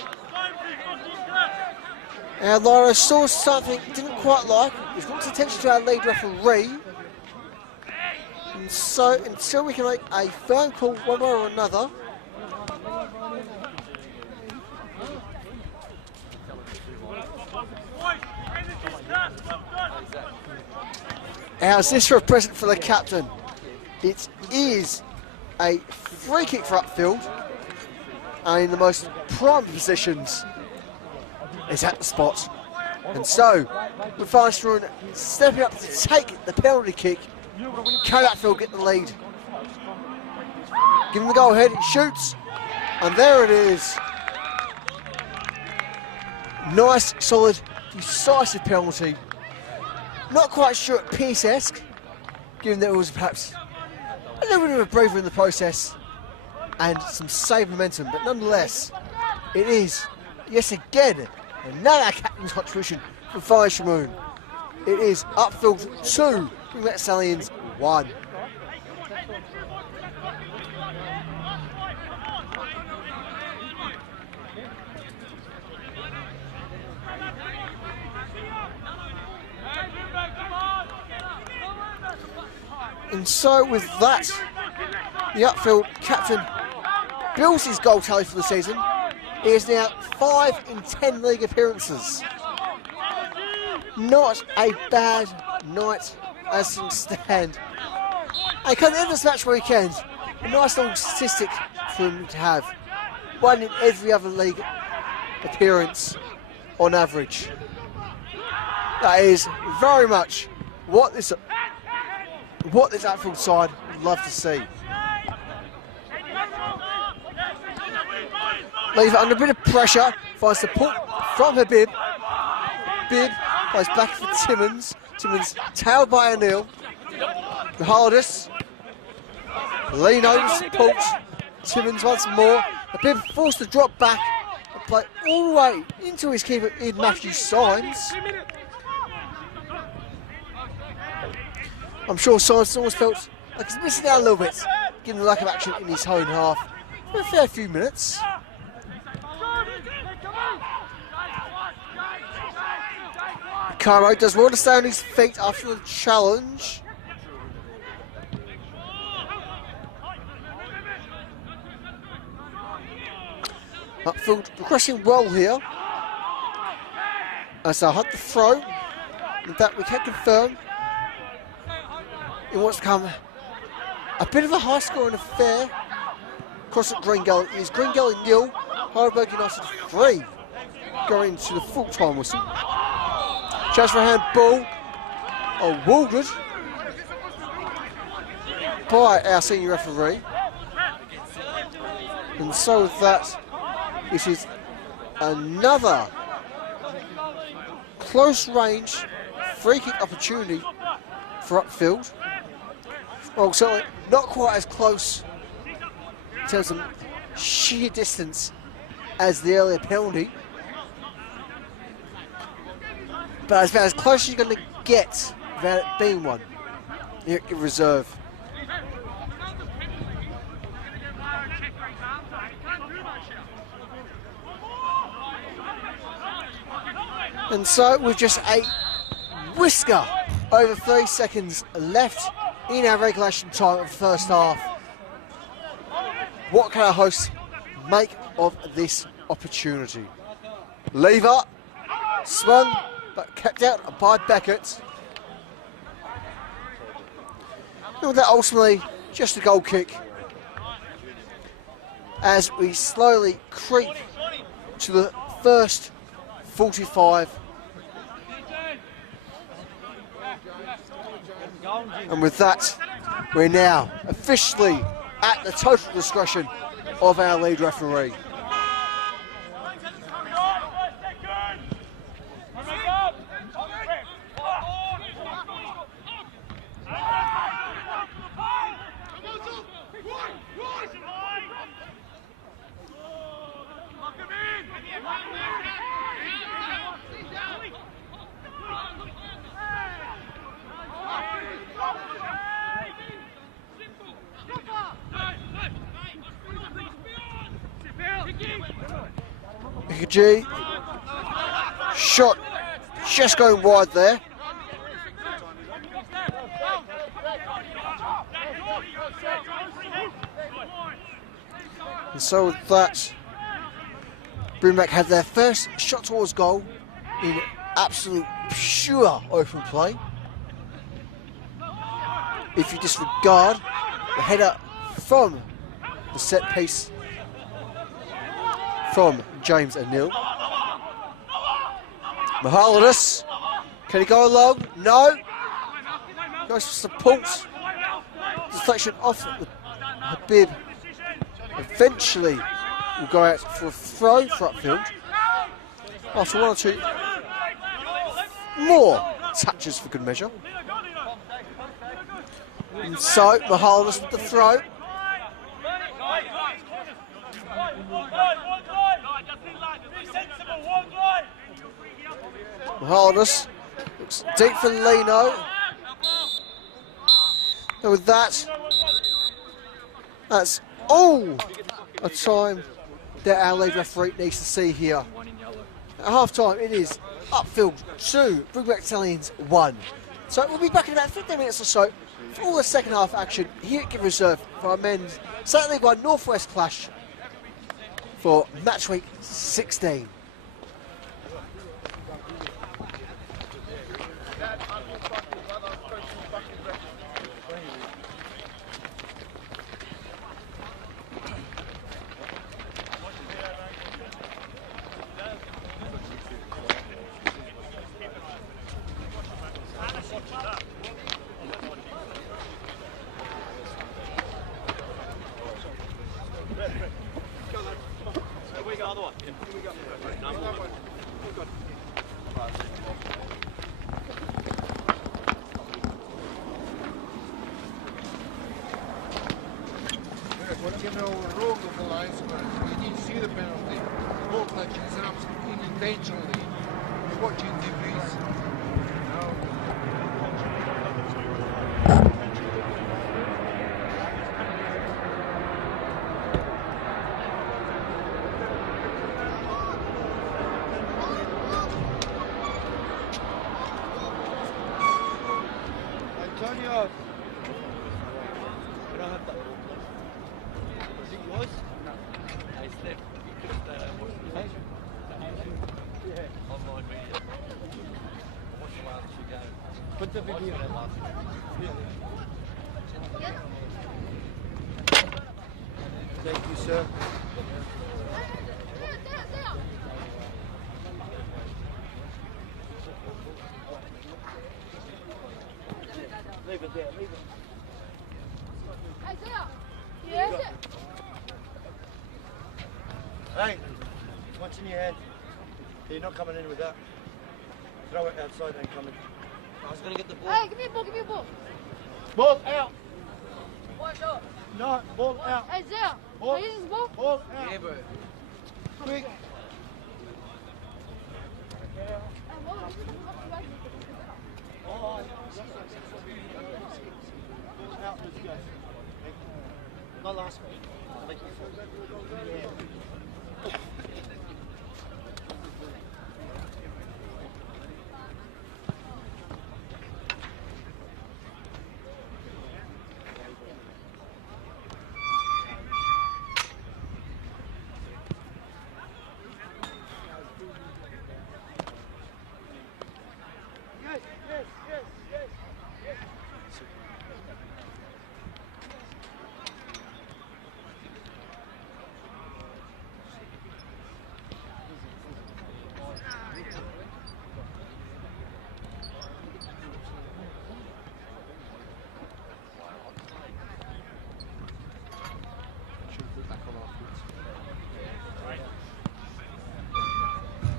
Our Lyra saw something he didn't quite like. He's brought attention to our lead referee. And so until we can make a firm call one way or another, how's this for a present for the captain? It is a free kick for Upfield, and in the most prime positions is at the spot. And so, with Viceroy stepping up to take the penalty kick, can Upfield get the lead? Give him the go ahead, he shoots, and there it is. Nice, solid, decisive penalty. Not quite sure at Pearce-esque, given that it was perhaps a little bit of a breather in the process and some save momentum, but nonetheless, it is, yes again, another captain's contribution from Fire Shamoon. It is Upfield 2, Brimbank Stallions 1. And so with that, the Upfield captain builds his goal tally for the season. He is now 5 in 10 league appearances. Not a bad night as things stand. And come the end of this match weekend, a nice little statistic for him to have. 1 in every other league appearance on average. That is very much what this Upfield side would love to see. Leave it under a bit of pressure, finds support from Habib. Bib goes back for Timmins. Timmins tailed by O'Neill. The hardest. Lino supports Timmins once more. Habib forced to drop back and play all the way into his keeper in Matthew Symes. I'm sure Symes almost felt like he's missing out a little bit, given the lack of action in his own half for a fair few minutes. Cairo does well to stay on his feet after the challenge. Upfield progressing well here. As I had the throw, and that we can confirm. It wants to become a bit of a high-scoring affair. Across at Green Gully is Green Gully 0, Heidelberg United 3, going into the full-time whistle. Chance for a handball, awarded by our senior referee. And so with that, it is another close-range free-kick opportunity for Upfield. Well, certainly not quite as close in terms of sheer distance as the earlier penalty. But it's about as close as you're going to get without it being one. Here at reserve. And so with just a whisker over 3 seconds left in our regulation time of the first half, what can our hosts make of this opportunity? Lever, swung, but kept out by Beckett. And with that ultimately just a goal kick as we slowly creep to the first 45. And with that, we're now officially at the total discretion of our lead referee. G. Shot just going wide there. And so with that, Brimbank had their first shot towards goal in absolute pure open play. If you disregard the header from the set piece from James O'Neill. Mihalidis, can he go along? No. Goes for support. Deflection off the bib. Eventually will go out for a throw for Upfield. After one or two more touches for good measure. And so Mihalidis with the throw. Mihalidis looks deep for Lino. And with that, that's all a time that our lead referee needs to see here. At half time, it is Upfield 2, Brimbank Stallions 1. So we'll be back in about 15 minutes or so for all the second half action here at Give Reserve for our men's State League 1 Northwest clash for match week 16. Wrong of the linesman. He didn't see the penalty. Ball touches arms unintentionally. He's watching degrees. Was it yours? No. I slept because watched the video. Yeah. Online video. I watched the last two games. Put the video. Thank you, sir. Leave it there, leave it. Hey, what's in your hand? You're not coming in with that. Throw it outside and come in. I was going to get the ball. Hey, give me a ball, give me a ball. Ball out. One shot. No, ball out. Hey, Zia, Ball. can you use this ball? Ball out. Yeah, bro. Quick. Hey, ball, this is the fucking right. Oh, out, let's go. Not last week. Yes, yes, yes, yes, yes. Should put back on afterwards.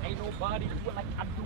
Ain't nobody do it like I do.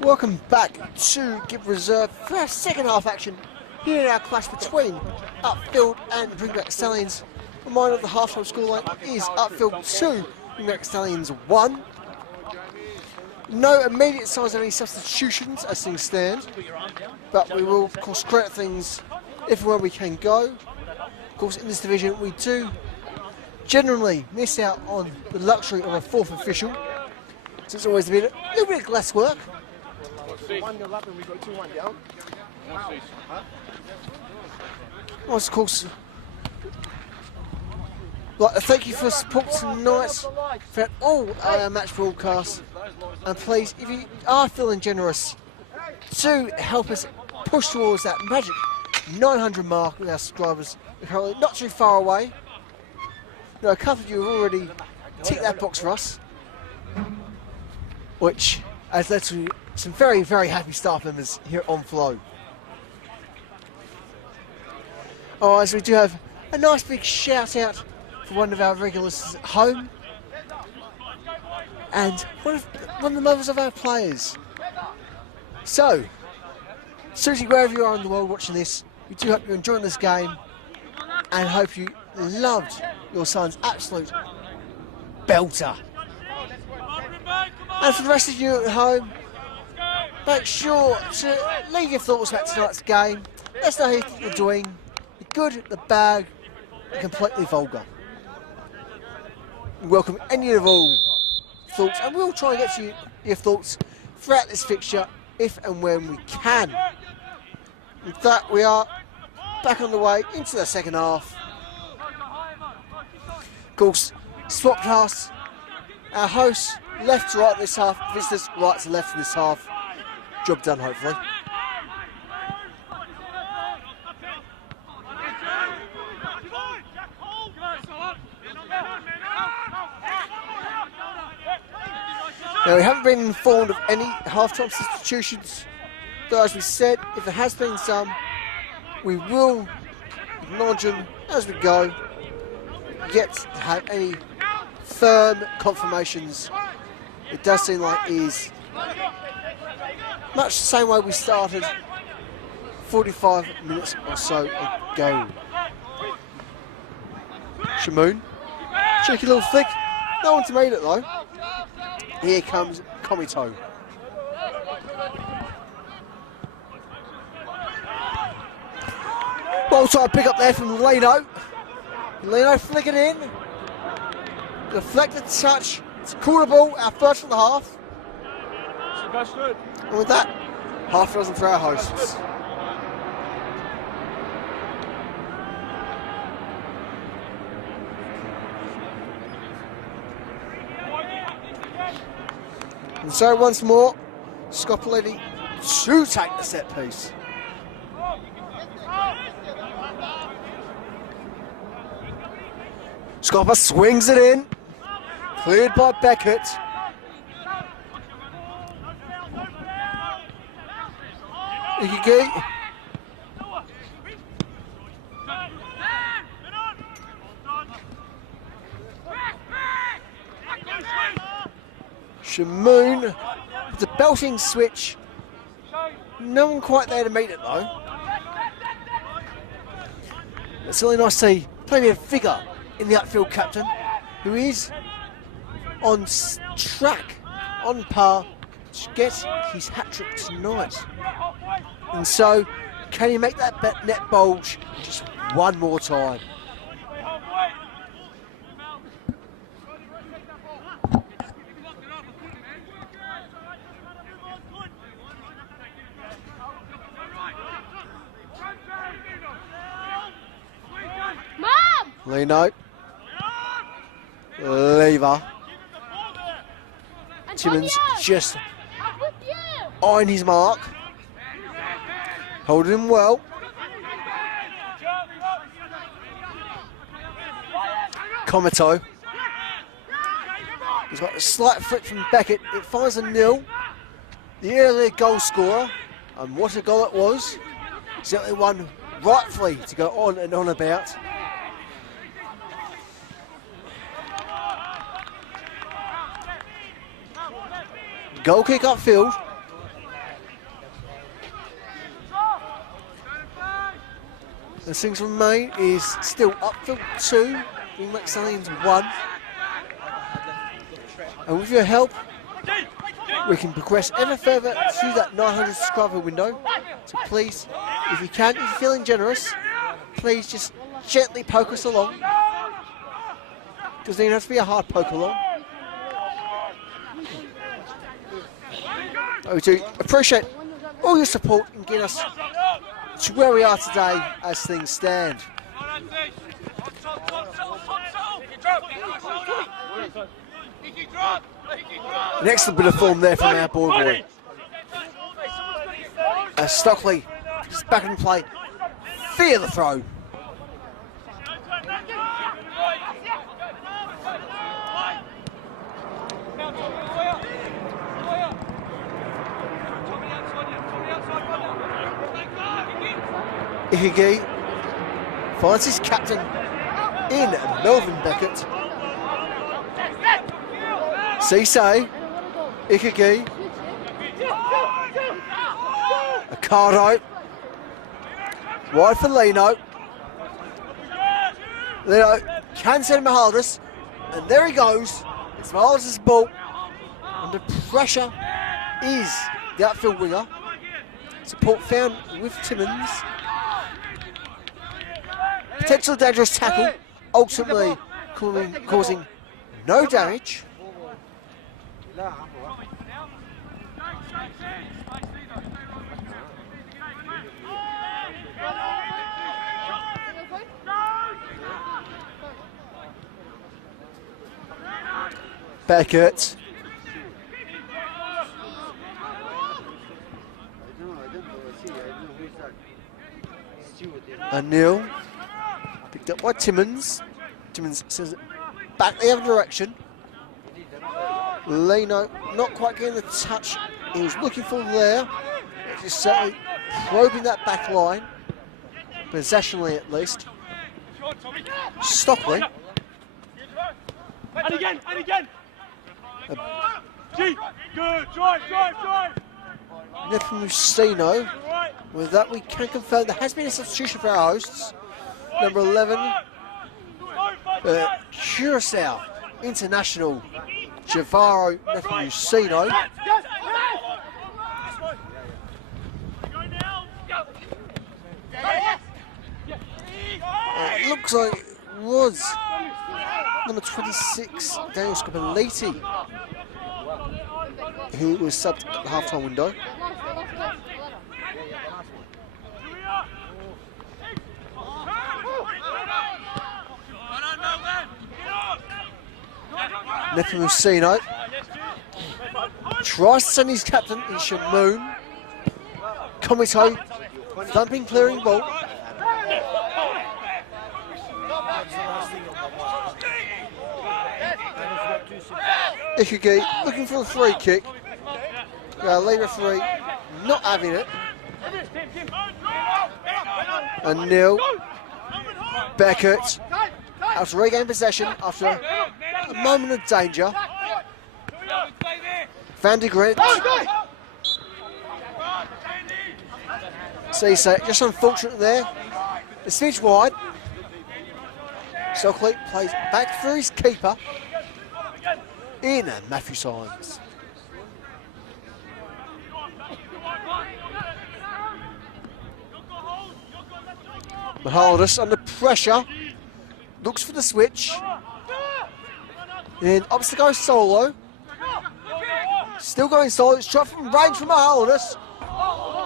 Welcome back to Give Reserve for our second half action here in our clash between Upfield and Brimbank Stallions. Reminder of the half-time scoreline is Upfield 2, Brimbank Stallions 1. No immediate signs of any substitutions as things stand, but we will of course correct things if and where we can go. Of course in this division we do generally miss out on the luxury of a fourth official, so it's always been a little bit of glass work. 1-0 up and we got 2-1 down. Well, of course, like, thank you for support tonight for all our match broadcasts, and please, if you are feeling generous, to help us push towards that magic 900 mark with our subscribers. We're currently not too far away. You know, a couple of you have already ticked that box for us, which has led to some very, very happy staff members here on Flow. Alright, so we do have a nice big shout out for one of our regulars at home and one of the mothers of our players. So, Susie, wherever you are in the world watching this, we do hope you're enjoying this game and hope you loved your son's absolute belter. And for the rest of you at home, make sure to leave your thoughts about tonight's game. Let us know how you think you're doing. The good, the bad, the completely vulgar. We welcome any of all thoughts, and we'll try and get to your thoughts throughout this fixture if and when we can. With that, we are back on the way into the second half. Of course, swap class. Our hosts left to right this half, visitors right to left in this half. Job done, hopefully. Now, we haven't been informed of any half-time substitutions, though as we said, if there has been some, we will acknowledge them as we go, yet to have any firm confirmations. It does seem like it is much the same way we started 45 minutes or so ago. Shamoon, cheeky little flick, no one to meet it though. Here comes Komito. Well timed pick up there from Leno. Leno flicking in. Deflected touch. It's a corner ball, our first of the half. And with that, half dozen for our hosts. And so once more, Scopoletti to take the set piece. Scopper swings it in, cleared by Beckett. Ikigi. Shamoon with the belting switch. No one quite there to meet it though. It's really nice to see plenty of vigour in the Upfield captain, who is on track, on par to get his hat-trick tonight. And so, can he make that net bulge just one more time? Mom! Leno. Lever. Timmons just I'm with you! on his mark. Holding him well. Komito. He's got a slight flick from Beckett. It finds a nil. The earlier goal scorer. And what a goal it was. Certainly one rightfully to go on and on about. Goal kick upfield. The things remain is still Upfield 2, Brimbank Stallions 1. And with your help, we can progress ever further through that 900 subscriber window. So please, if you can, if you're feeling generous, please just gently poke us along. Doesn't even have to be a hard poke along. We do appreciate all your support in getting us to where we are today as things stand. An excellent bit of form there from our boy. As Stockley is back in play. Fear the throw. Ikegi finds his captain in Melvin Beckett. Cisse, Ikegi, Accardo, wide for Lino. Lino can send Mahaldus, and there he goes. It's Mahaldus' ball. Under pressure is the outfield winger. Support found with Timmins. Potential dangerous tackle, ultimately causing no damage. Beckett. And Neil. Picked up by Timmins. Timmins says it back the other direction. Leno not quite getting the touch he was looking for there. Just certainly probing that back line. Possessionally at least. Stockley. And again, and again. G, good, drive. Nepomuceno. With that, we can confirm there has been a substitution for our hosts. Number 11, Curacao International, Javaro Nepomuceno. It looks like it was number 26, Daniel Scopelliti, who was subbed at the half-time window. Nepomuceno tries to send his captain in Shamoon. Komito thumping, clearing ball. Ikegi looking for a free kick. Lead referee not having it. And Neil Beckett has to regain possession after a moment of danger. Van de Grint. Cisse, just unfortunate there. The switch wide. Stockley plays back for his keeper in Matthew Symes. Mahaldus under pressure. Looks for the switch. Then opts to go solo. Still going solo. It's shot from range from Mahaldus.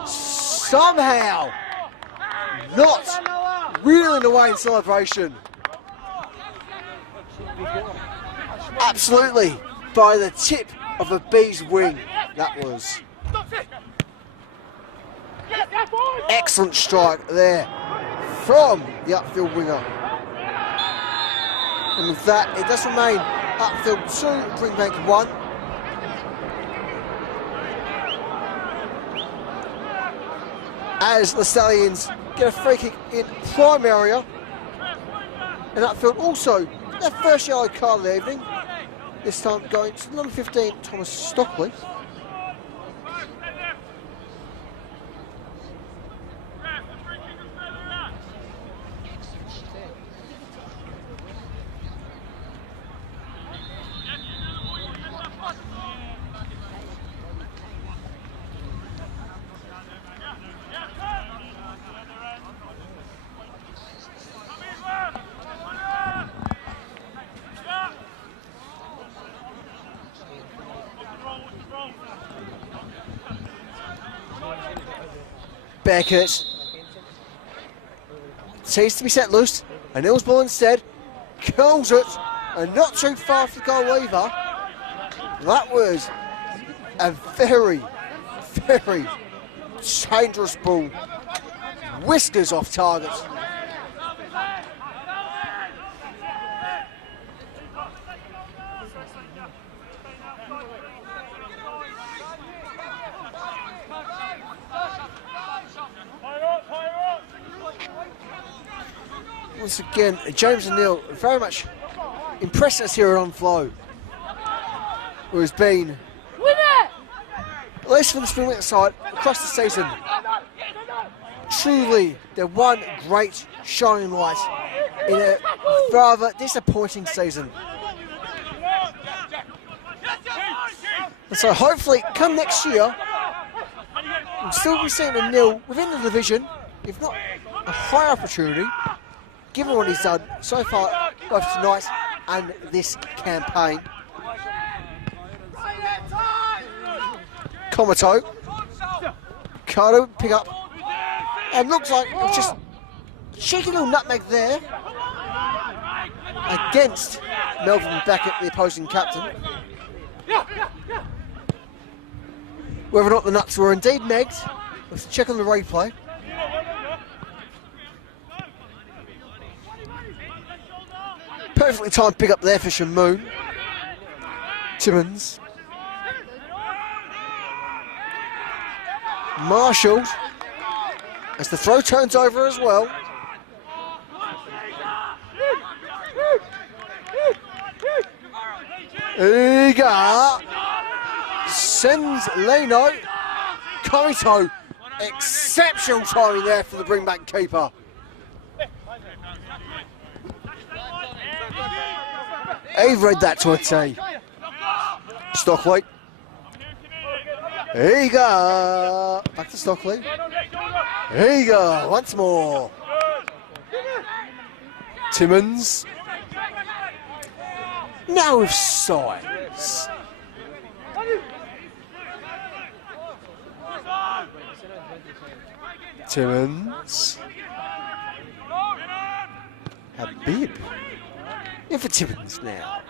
Somehow not reeling away in celebration. Absolutely by the tip of a bee's wing, that was. Excellent strike there from the upfield winger. And with that, it does remain Upfield 2, Brimbank 1. as the Stallions get a free kick in prime area. And Upfield also their first yellow card of the evening. This time going to number 15, Thomas Stockley. Beckett seems to be set loose, and Nils ball instead curls it, and not too far for the goal either. That was a very, very dangerous ball. Whiskers off target. Once again, James and Neil very much impressed us here at On Flow, who has been, at least for the Springbank side, across the season, truly the one great shining light in a rather disappointing season. And so hopefully, come next year, we'll still be seeing a nil within the division, if not a higher opportunity, given what he's done so far, both tonight and this campaign. Comato. Cardo pick up. And looks like it's just a cheeky little nutmeg there against Melvin Beckett, the opposing captain. Whether or not the nuts were indeed megged, we'll have to check on the replay. Perfectly timed pick up there for Shamoon. Timmins. Marshalled as the throw turns over as well. Eager sends Leno. Koito. Exceptional timing there for the Brimbank keeper. He read that to a T. Stockley. Eager. Back to Stockley. Eager. Once more. Timmins. Now with size. Timmins. Habib. In for Timmins now.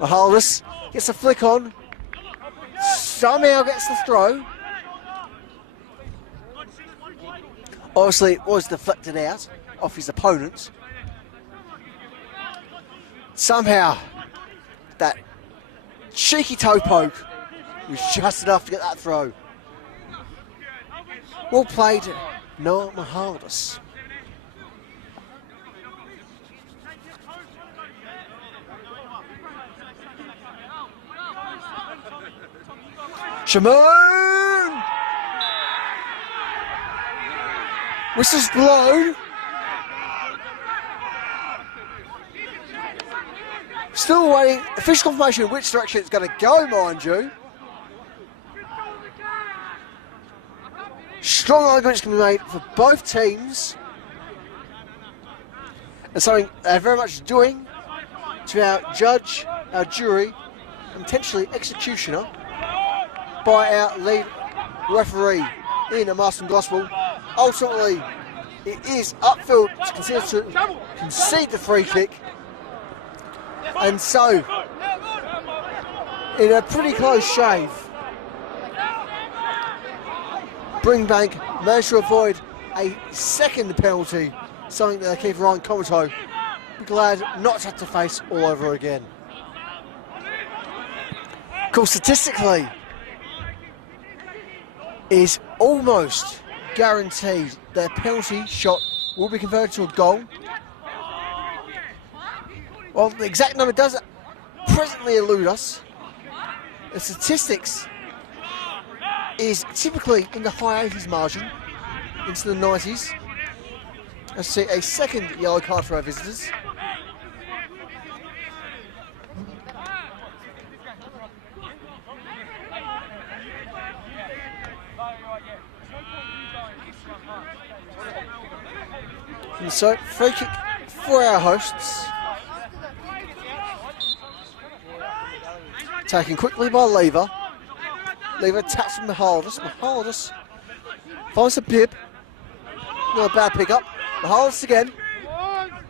Mahalis gets a flick on. Somehow gets the throw. Obviously it was deflected out off his opponent. Somehow that cheeky toe poke was just enough to get that throw. Well played, Noah Mahalis. Shamoon! Whistle's blown. Still waiting, official confirmation of which direction it's going to go, mind you. Strong arguments can be made for both teams. And something they're very much doing to our judge, our jury, and potentially executioner by our lead referee in Marston Gospel. Ultimately, it is Upfield to concede the free kick. And so, in a pretty close shave, Brimbank managed to avoid a second penalty, something that keeper Ryan Comato be glad not to have to face all over again. Of course, statistically, is almost guaranteed their penalty shot will be converted to a goal. Well, the exact number does presently elude us. The statistics is typically in the high 80s margin, into the 90s. Let's see a second yellow card for our visitors. And so, free kick for our hosts. Taken quickly by Lever. Lever taps from Mahaldus. Mahaldus finds a bib. Not a bad pickup. Mahaldus again.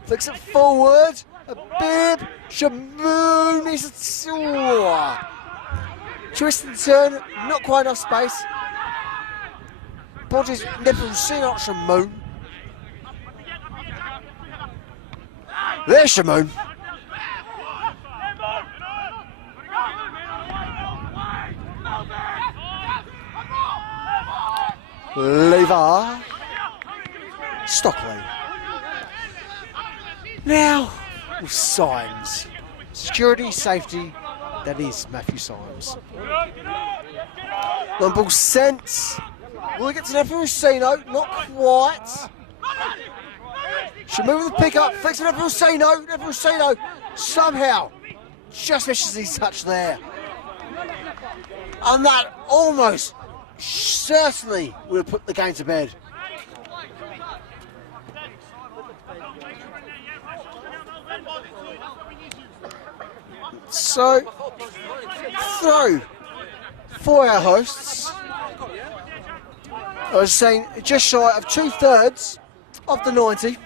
Flicks it forward. A bib. Shamoon is a twist and turn. Not quite enough space. Bodies never seen out Shamoon. There's Shamoon. Lever. Stockley. Now, with Symes. Security, safety, that is Matthew Symes. Long ball sent. Will he get to Neferusino? Not quite. Shamoon with the pick up. Flicks to Neferusino. Neferusino somehow just misses his touch there. And that almost certainly would have put the game to bed. So, throw for our hosts. I was saying just shy of 2/3 of the 90.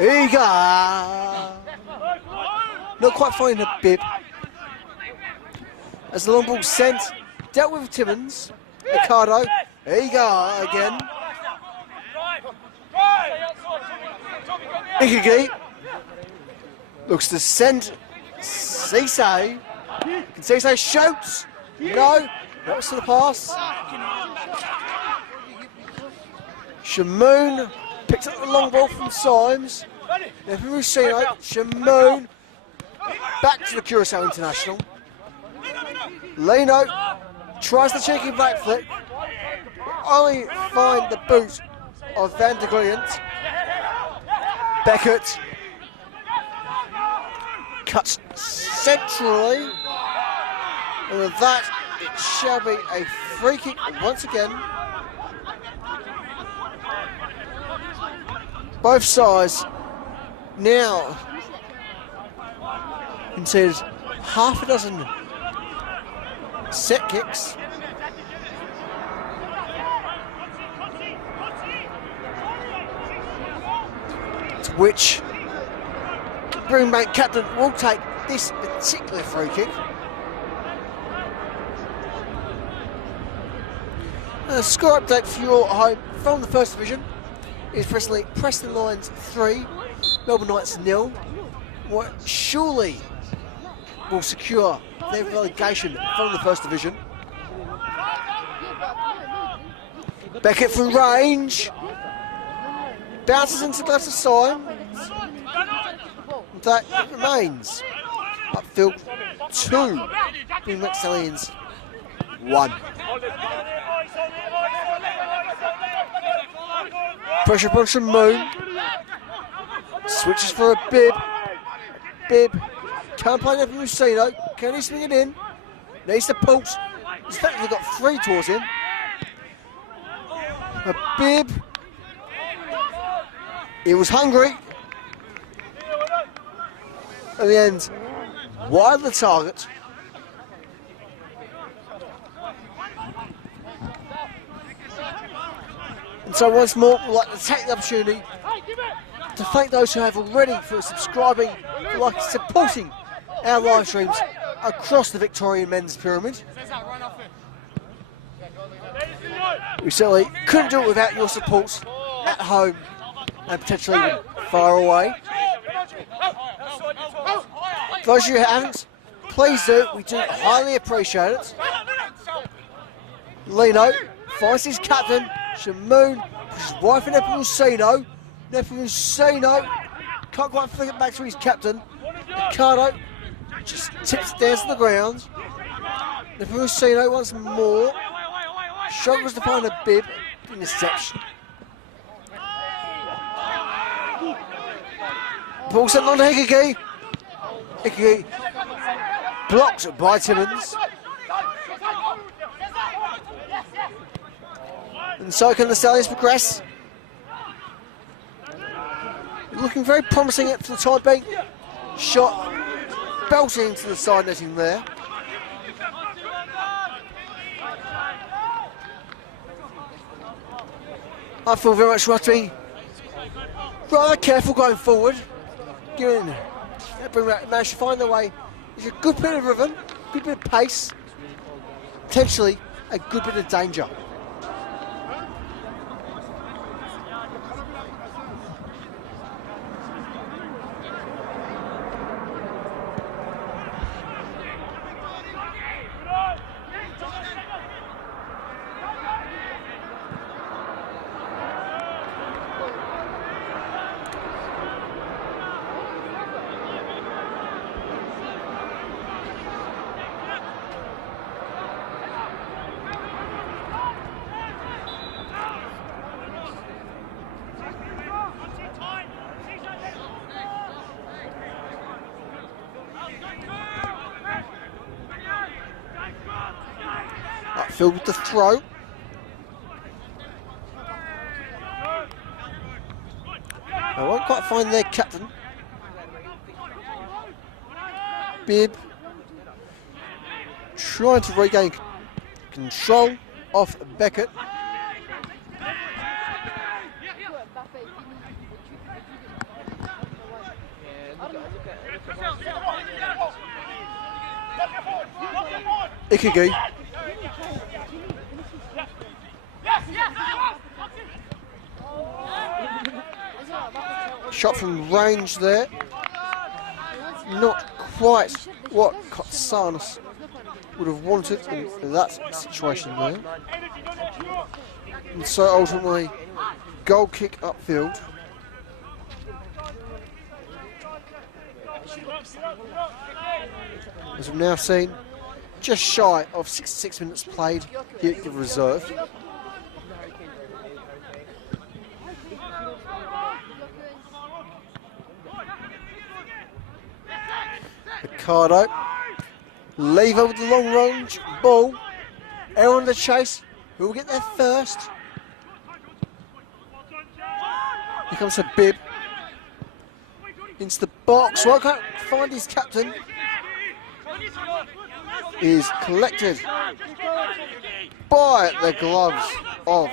Eager. Not quite finding the bib. As the long ball sent, dealt with Timmins. Ricardo, Eager again. Ikagi looks to send Cisse. Can Cisse shoots? No, not to the pass. Shamoon picks up the long ball from Symes. Neferusino, Shamoon back to the Curaçao International. Leno tries the cheeky backflip. Only find the boot of Van der Glient. Beckett cuts centrally, and with that it shall be a free kick once again. Both sides now conceded half a dozen set kicks. To which Brimbank captain will take this particular free kick. A score update for you all at home from the First Division is presently Preston Lions 3, Melbourne Knights 0. What surely will secure their relegation from the First Division. Beckett from range. Bounces into the left of Symes. That it remains. Upfield 2. Brimbank Stallions 1. Pressure upon Shamoon. Switches for a bib. Bib. Can't play that from Lucino. Can he swing it in? Needs to pulse. He's effectively got 3 towards him. A bib. He was hungry. At the end, wide of the target. And so once more, we'd like to take the opportunity to thank those who have already for subscribing, for supporting our live streams across the Victorian Men's Pyramid. We certainly couldn't do it without your support at home and potentially even far away. For those of you who haven't, please do. We do highly appreciate it. Lino finds his captain, Shamoon, his wife and Nepomuceno. Nepomuceno can't quite flick it back to his captain. Ricardo just tips down to the ground. Nepomuceno once more struggles to find a bib. Interception. Ball sent on to Hikiki. Hikiki blocked by Timmins. And so can the Stallions progress. Looking very promising for the time being. Shot belting into the side netting there. I feel very much right to be rather careful going forward. Given Brimbank managed to find their way. It's a good bit of rhythm, good bit of pace, potentially a good bit of danger. Upfield with the throw. They won't quite find their captain. Bibb trying to regain control off Beckett. Ikigi. Shot from range there. Not quite what Kotsanis would have wanted in that situation there. And so ultimately, goal kick upfield. As we've now seen, just shy of 66 minutes played here at the reserve. Ricardo, Lever with the long range ball. Aaron on the chase. Who will get there first? Here comes a Bibb. Into the box. Well, can't find his captain. Is collected by the gloves of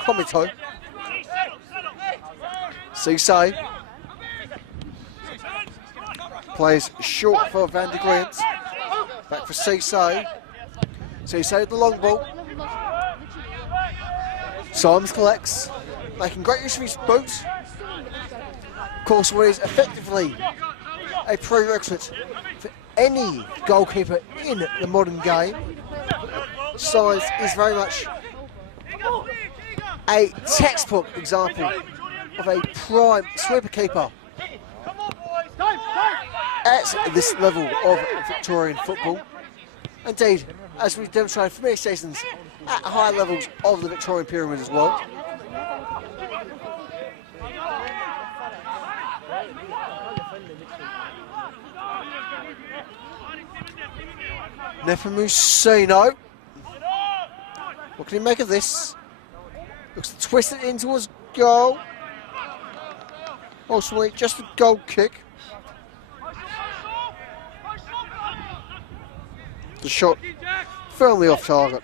Komito. Cisse plays short for Van der Glint. Back for Cisse. Cisse with the long ball. Simons collects, making great use of his boot. Of course, what is effectively a prerequisite for any goalkeeper in the modern game. Size is very much a textbook example of a prime sweeper keeper at this level of Victorian football. Indeed, as we've demonstrated for many seasons, at high levels of the Victorian pyramid as well. Nepomuceno. What can he make of this? Looks to twist it in towards goal. Ultimately, just a goal kick. The shot firmly off target.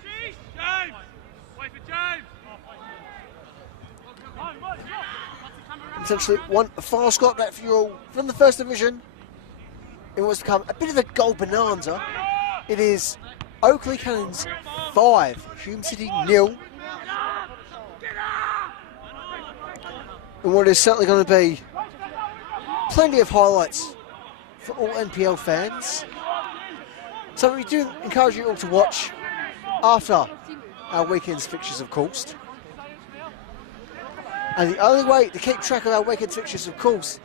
Essentially, one file Scott back for you all from the First Division. It was become a bit of a goal bonanza. It is Oakley Cannons 5, Hume City 0. And what is certainly going to be plenty of highlights for all NPL fans. So we do encourage you all to watch after our weekend's fixtures, of course. And the only way to keep track of our weekend fixtures, of course,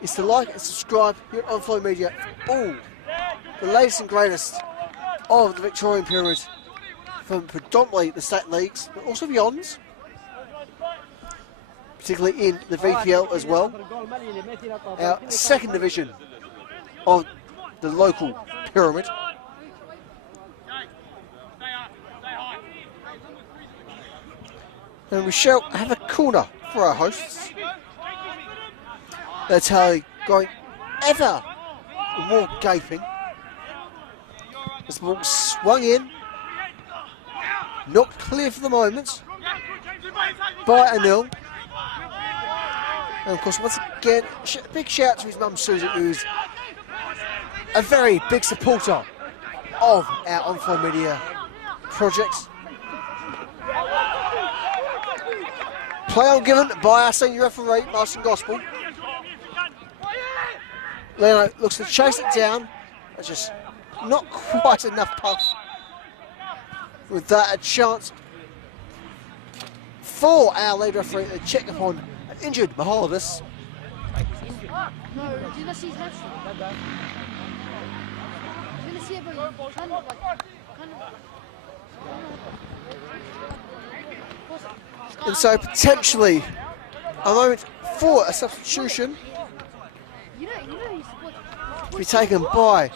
is to like and subscribe here on Upfield Media for all the latest and greatest of the Victorian Pyramid from predominantly the state leagues, but also beyond, particularly in the VPL as well, our second division of the local pyramid. And we shall have a corner for our hosts. That's how going ever more gaping. As the ball swung in, not clear for the moment by Anil. And of course, once again, big shout out to his mum Susan, who's a very big supporter of our On-Flow Media projects. Play on given by our senior referee, Martin Gospel. Leno looks to chase it down. It's just not quite enough puff. With that, a chance for our lead referee to check upon an injured Mahaladis. No, did you not see his hamstring? You're gonna see it, but you kind of. And so potentially a moment for a substitution You know he's supposed to be taken by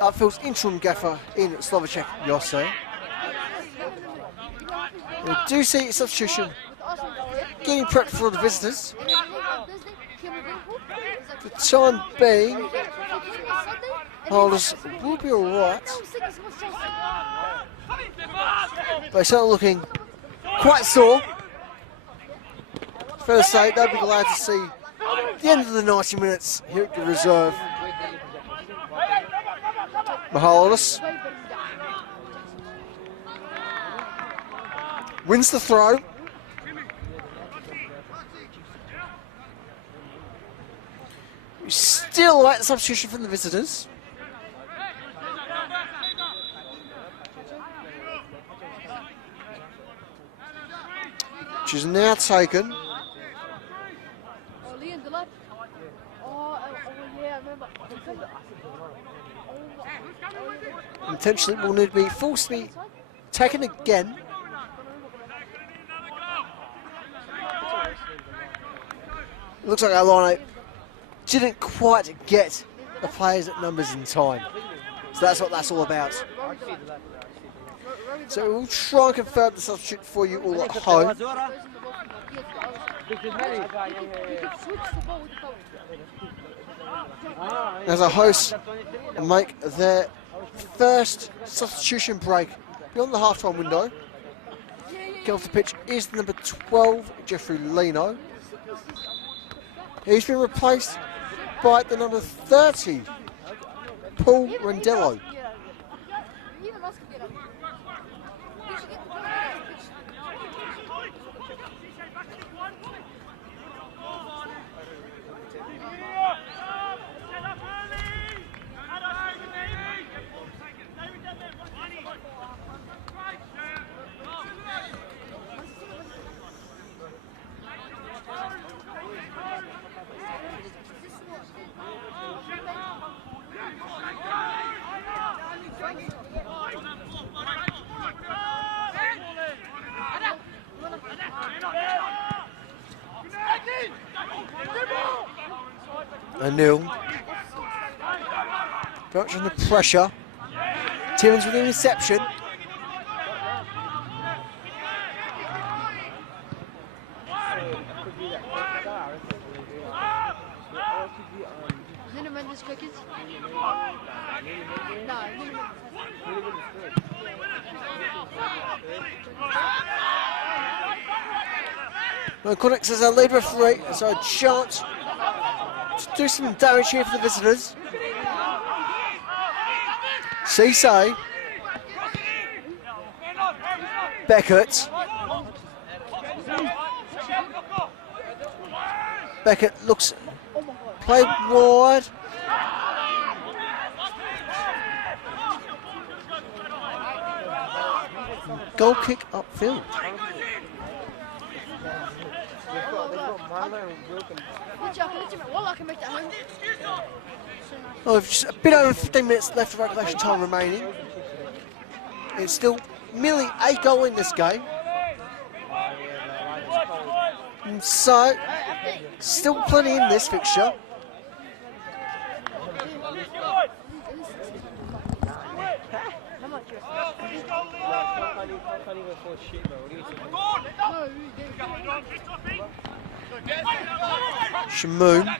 Upfield's interim gaffer in Slovacek Jose. We do see a substitution getting prepped for the visitors. For the time being, holders will be alright. But they're certainly looking quite sore. Fair to say, they'll be glad to see the end of the 90 minutes here at the reserve. Mahaladis wins the throw. We still await the substitution from the visitors. Which is now taken. Oh, Liam Delap. Oh, yeah, I remember. Intentionally will need to be forced to be taken again. It looks like our line didn't quite get the players at numbers in time. So that's what that's all about. So we'll try and confirm the substitute for you all at home. As our hosts make their first substitution break beyond the half-time window. Getting off the pitch is the number 12, Jeffrey Leno. He's been replaced by the number 30, Paul Rendello. Anil. Very much under pressure. Timmins with the reception. No Connex as our lead referee, so a chance to do some damage here for the visitors. Cisse. Beckett. Beckett looks played wide. Goal kick upfield. Well, I can make that home. Oh, with just a bit over 15 minutes left of regulation time remaining. It's still merely a goal in this game. And so, still plenty in this fixture. Shamoon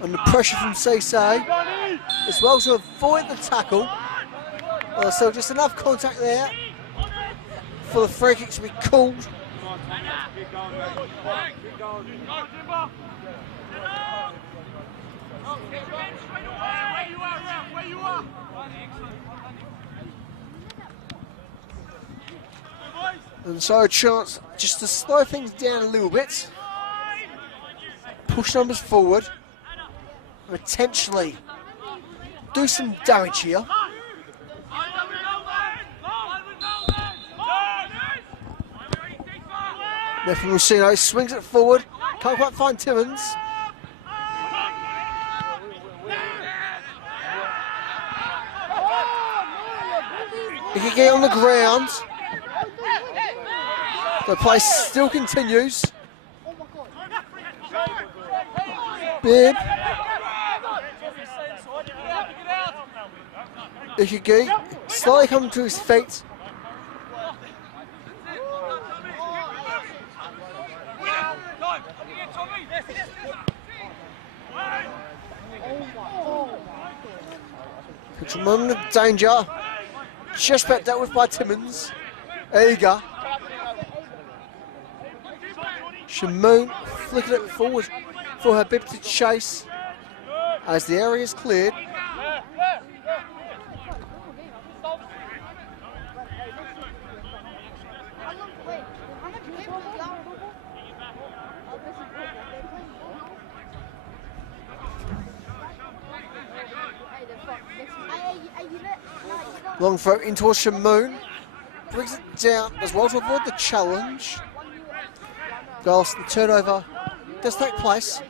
under pressure from Say as well to avoid the tackle. So just enough contact there for the free kick to be called. And so a chance just to slow things down a little bit. Push numbers forward. Potentially do some damage here. Now from Lucino, swings it forward. Can't quite find Timmins. He can get on the ground. The play still continues. Bibb. Ikigi slowly coming to his feet. Puts him under danger. Just about dealt with by Timmins. Eager. Shamoon flicking it forward for her Bibb to chase as the area is cleared. Long throw in towards Shamoon. Brings it down as well to avoid the challenge. Whilst the turnover does take place.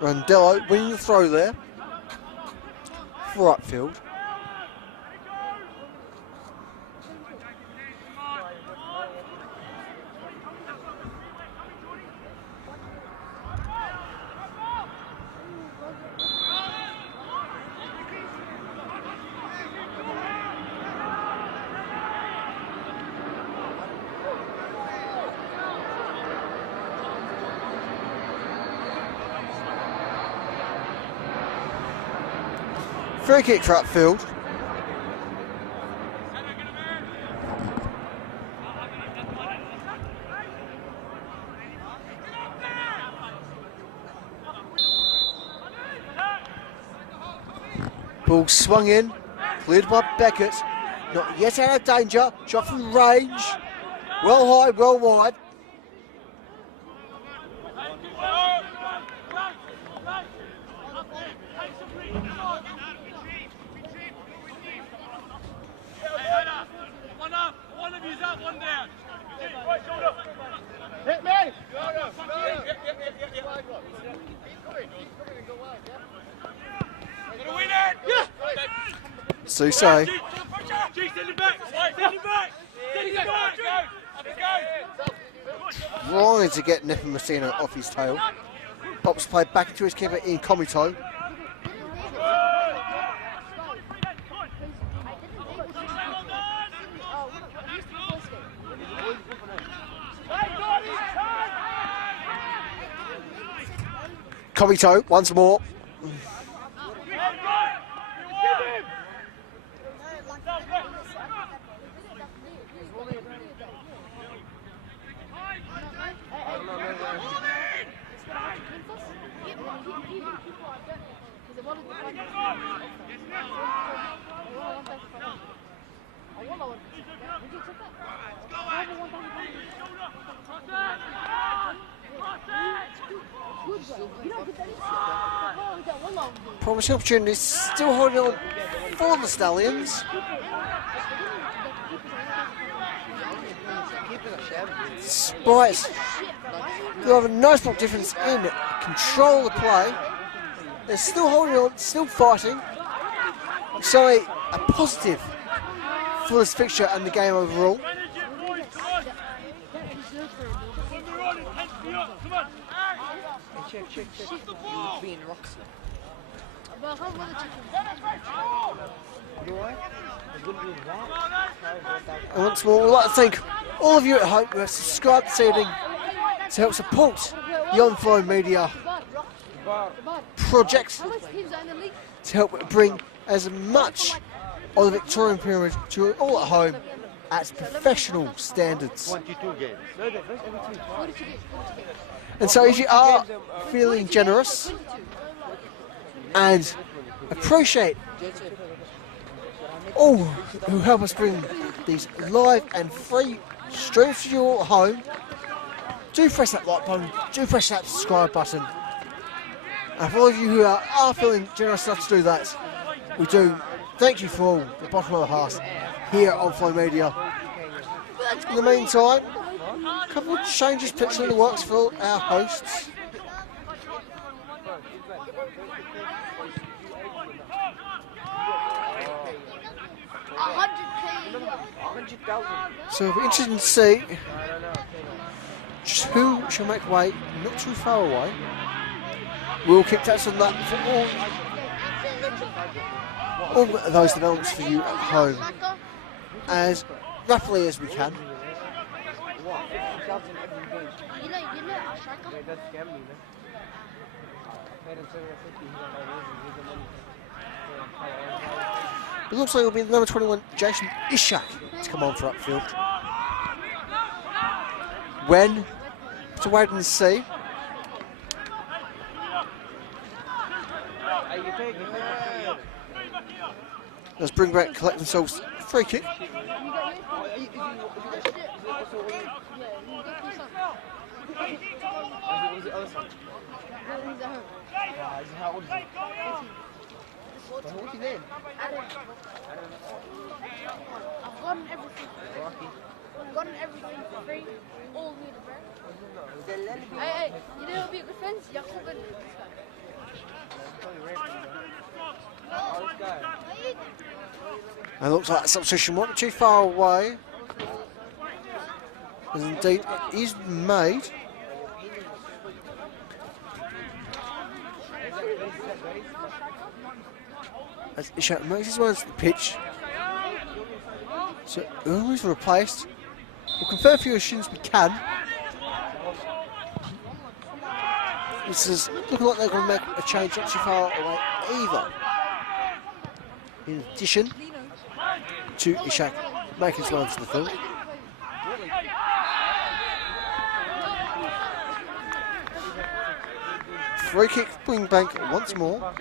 Randello winning the throw there for Upfield. Free kick for Upfield. Ball swung in, cleared by Beckett. Not yet out of danger, shot from range. Well high, well wide. Hit me! Susay. Trying to get Nepomuceno off his tail. Pops play back into his keeper in Komito. Komito once more. Promising opportunities, still holding on for the Stallions. Despite they have a noticeable difference in control of the play, they're still holding on, still fighting. So a positive for this fixture and the game overall. And once more, we'd like to thank all of you at home who have subscribed this evening to help support the On-Flow Media project, to help bring as much of the Victorian Pyramid to all at home at professional standards. 22 games. And so if you are feeling generous and appreciate all who help us bring these live and free streams to you all at home, do press that like button, do press that subscribe button. And for all of you who are feeling generous enough to do that, we do thank you for all the bottom of the heart here on Flow Media. In the meantime, a couple of changes potentially in the works for our hosts. So it'll be interesting to see just who shall make way not too far away. We'll kick tabs on that for all those developments for you at home as rapidly as we can. It looks like it'll be number 21, Jason Ishak, to come on for Upfield. When? To wait and see. Let's bring back, collect themselves a free kick. What's your name? I've gotten everything. I've gotten everything for free. All new to burn. Hey, you know who'll be a good friend? Jakob and this guy. And it looks like that substitution won't be too far away. As indeed it is made. As Ishak makes his way onto the pitch. So who's replaced? We'll confirm for you as soon as we can. This is looking like they're going to make a change not too far away either. In addition to Ishak making his way onto the field. Free kick, Brimbank once more.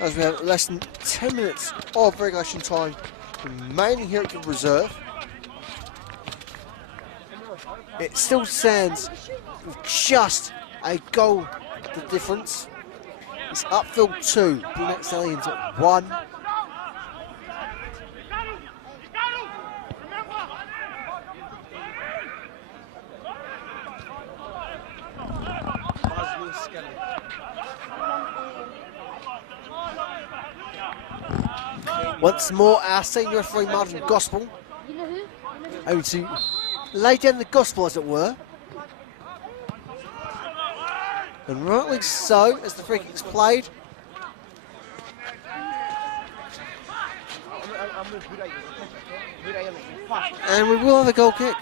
As we have less than 10 minutes of regulation time remaining here at the reserve. It still stands with just a goal the difference. It's Upfield 2, Brimbank Stallions at 1. Once more, our senior referee Martin Gospel, able to lay down the gospel, as it were. And rightly so, as the free kick's played. And we will have a goal kick.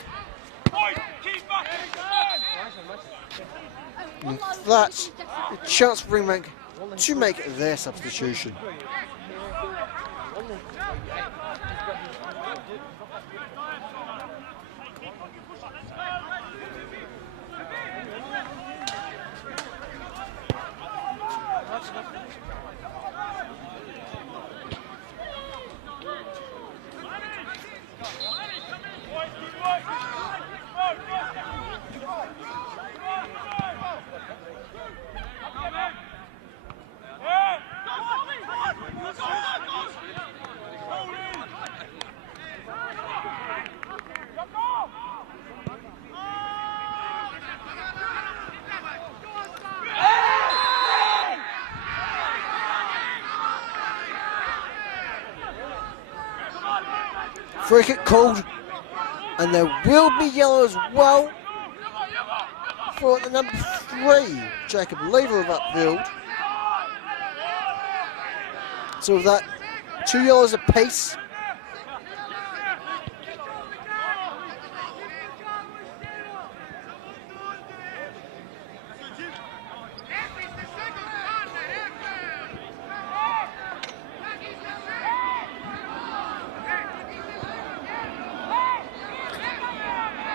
And that's a chance for Brimbank to make their substitution. Free kick called, and there will be yellow as well for the number 3, Jacob Lever of Upfield. So with that, 2 yellows apiece.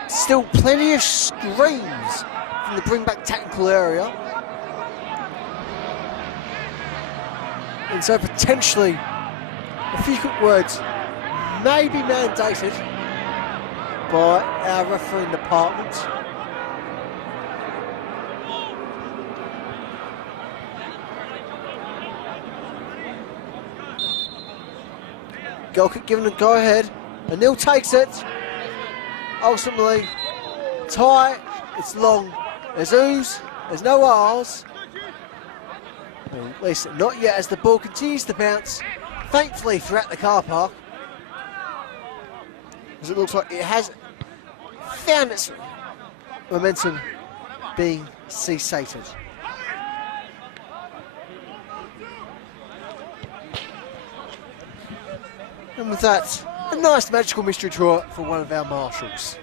Still plenty of screams from the Brimbank technical area. And so potentially a few quick words may be mandated by our refereeing department. Goal kick given a go ahead, and Neil takes it. Ultimately, tie, it's long, there's O's, there's no R's. Well, at least not yet as the ball continues to bounce, thankfully throughout the car park. As it looks like it has found its momentum being cesated. And with that, a nice magical mystery tour for one of our marshals.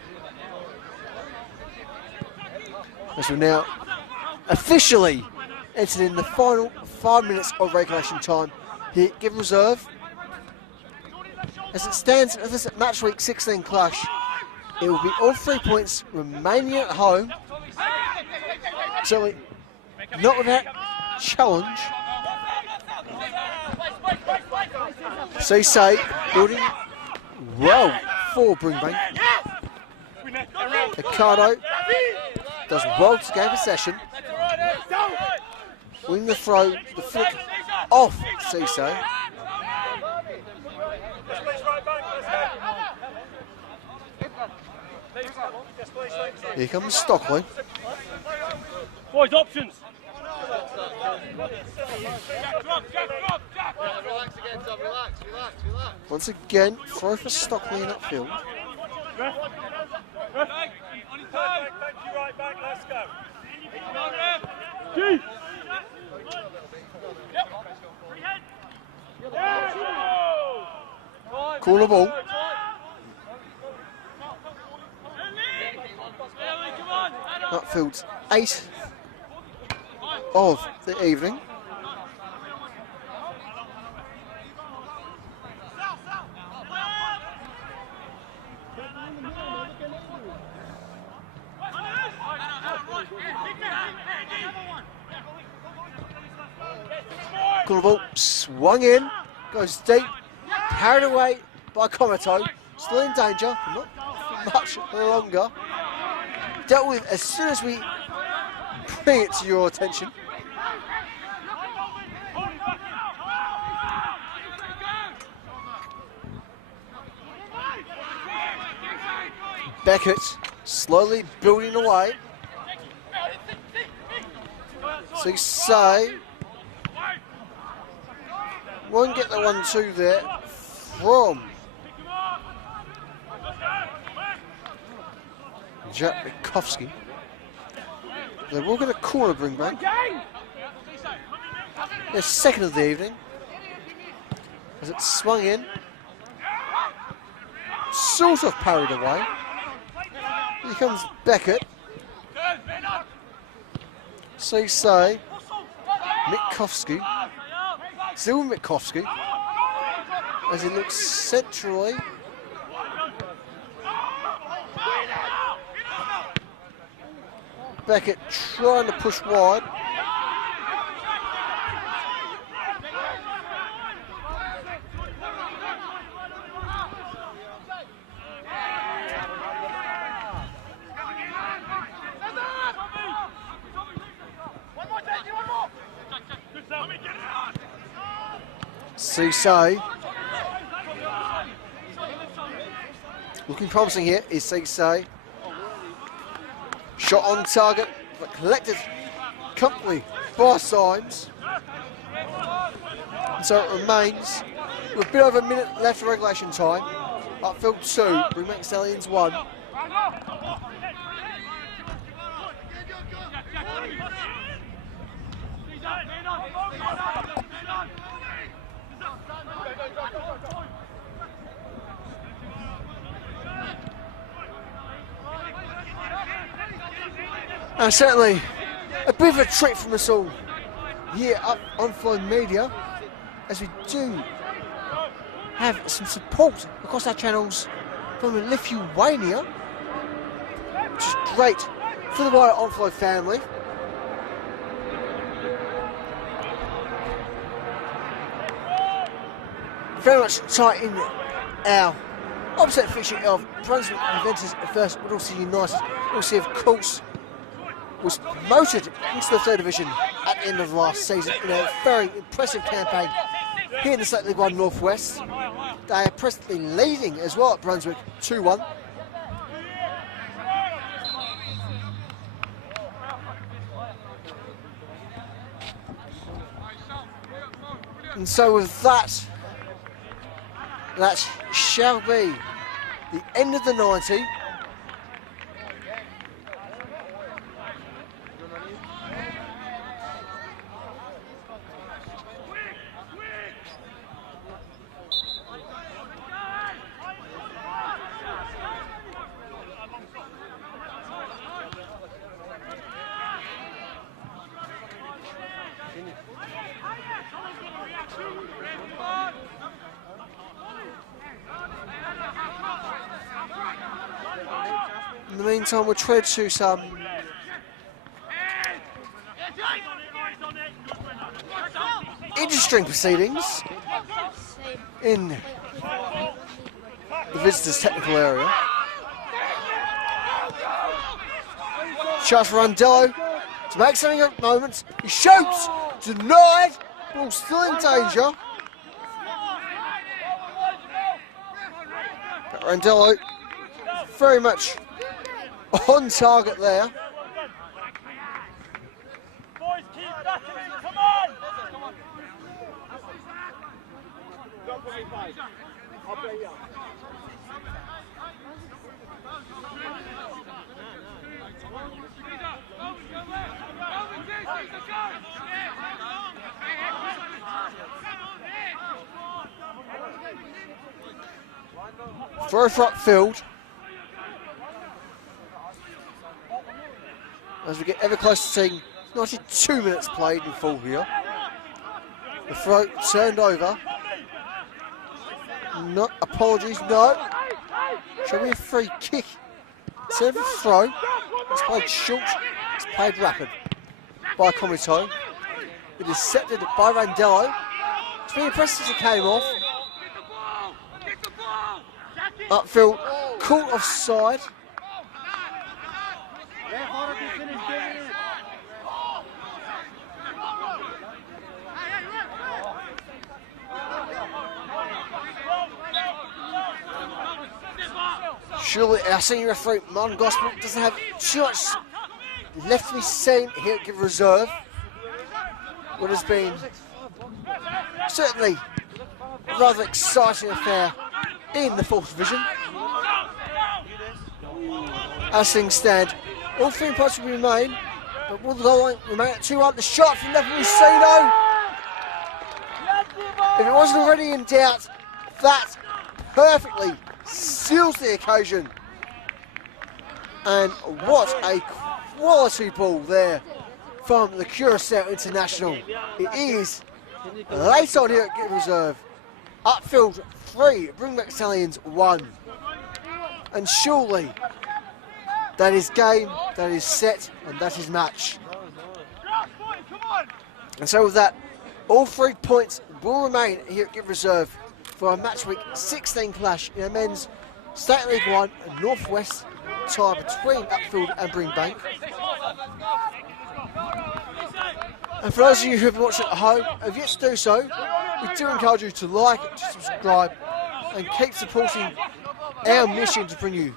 As we're now officially entered in the final 5 minutes of regulation time here at Give Reserve. As it stands at this match week 16 clash, it will be all 3 points remaining at home. Certainly not without challenge. Cisse building well for Brimbank. Ricardo does well to gain possession. Win the throw, the flick off Cisse. Here comes Stockley. Boys, options. Once again, throw for Stockley in upfield. Right back, let's go. Corner ball. Upfield's 8th of the evening. Corner ball swung in, goes deep, carried away by Comato, still in danger, not much longer. Dealt with as soon as we bring it to your attention. Beckett slowly building away. Cisse won't get the 1-2 there from Jack Bukowski. They will get a corner Brimbank. Their second of the evening. As it swung in. Sort of parried away. Here comes Beckett. Cisse. Mitkowski. Still Mitkowski. As he looks centrally. Beckett trying to push wide. Cisse. Looking promising here is Cisse. Shot on target, but collected comfortably by Symes. And so it remains with a bit over a minute left of regulation time. Upfield 2, Brimbank Stallions 1. And certainly a bit of a trick from us all here up on Upfield Media, as we do have some support across our channels from Lithuania, which is great for the wider Upfield family. Very much tight in our opposite fixture of Brunswick Juventus at first, but also United. Also, of course, was promoted into the 3rd division at the end of last season in a very impressive campaign here in the State League 1 Northwest. They are presently leading as well at Brunswick 2-1. And so with that, that shall be the end of the 90. In the meantime, we'll tread to some interesting proceedings in the visitors' technical area. Chance for Randello to make something at the moment. He shoots, denied, ball still in danger. But Randello very much on target there. Boys, keep backing in, come on! Don't put me five. I'll play you. Throw for Upfield. As we get ever closer to seeing 92 minutes played in full here. The throw turned over. No, apologies, no. Show me a free kick. Instead of a throw, it's played short, it's played rapid by Comito. It is intercepted by Randello. It's been impressive as it came off. Upfield caught offside. Surely our senior referee, Martin Gospel, doesn't have too much left to be seen here at Give Reserve. What has been certainly a rather exciting affair in the 4th division. As things stand, all 3 points will remain, but will the goal line remain at 2-1? The shot from Nepomuceno. If it wasn't already in doubt, that perfectly seals the occasion. And what a quality ball there from the Curacao International. It is late on here at Give Reserve. Upfield 3, Brimbank Stallions 1. And surely that is game, that is set, and that is match. And so with that, all 3 points will remain here at Give Reserve for a match week 16 clash in a men's State League 1 and Northwest tie between Upfield and Brimbank. And for those of you who have been watching at home, have yet to do so, we do encourage you to like, to subscribe, and keep supporting our mission to bring you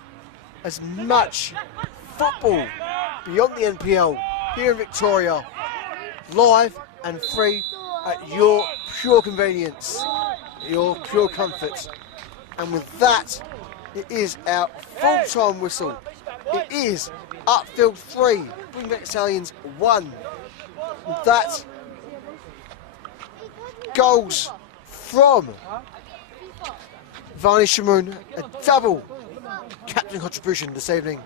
as much football beyond the NPL here in Victoria, live and free at your pure convenience, your pure comfort. And with that, it is our full-time whistle. It is Upfield 3, Brimbank Stallions 1. With that, goals from Varney Shamoon, a double captain contribution this evening,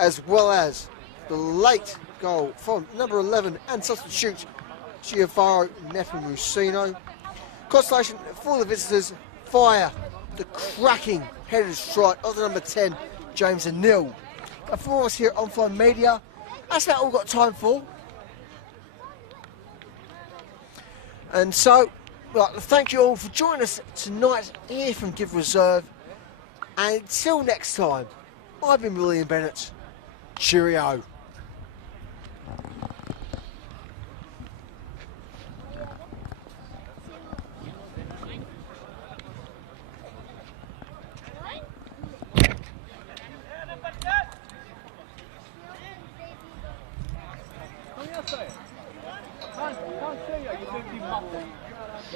as well as the late goal from number 11 and substitute Giovanni Nepomuceno. Consolation for the visitors via the cracking headed strike of the number 10, James Anil. And for us here on Fine Media, that's about all we've got time for. And so, well, thank you all for joining us tonight here from Give Reserve. And until next time, I've been William Bennett. Cheerio.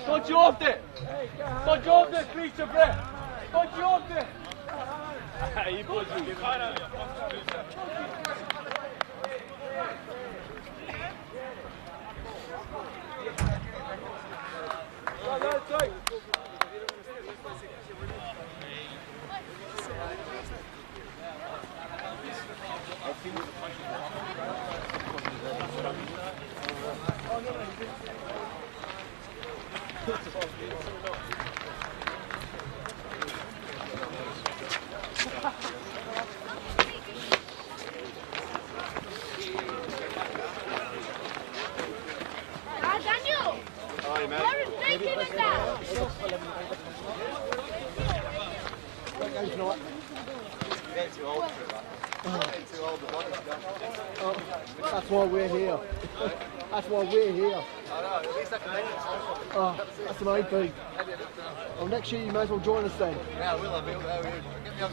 Stå jobbe! Stå jobbe, Christopher! Stå jobbe! Aí, Bozinho. Daniel! Hi, mate. Where is bacon in that? That's why we're here. That's why we're here. Oh, that's the main thing. Well, next year you may as well join us then. Yeah, I will. Get me on.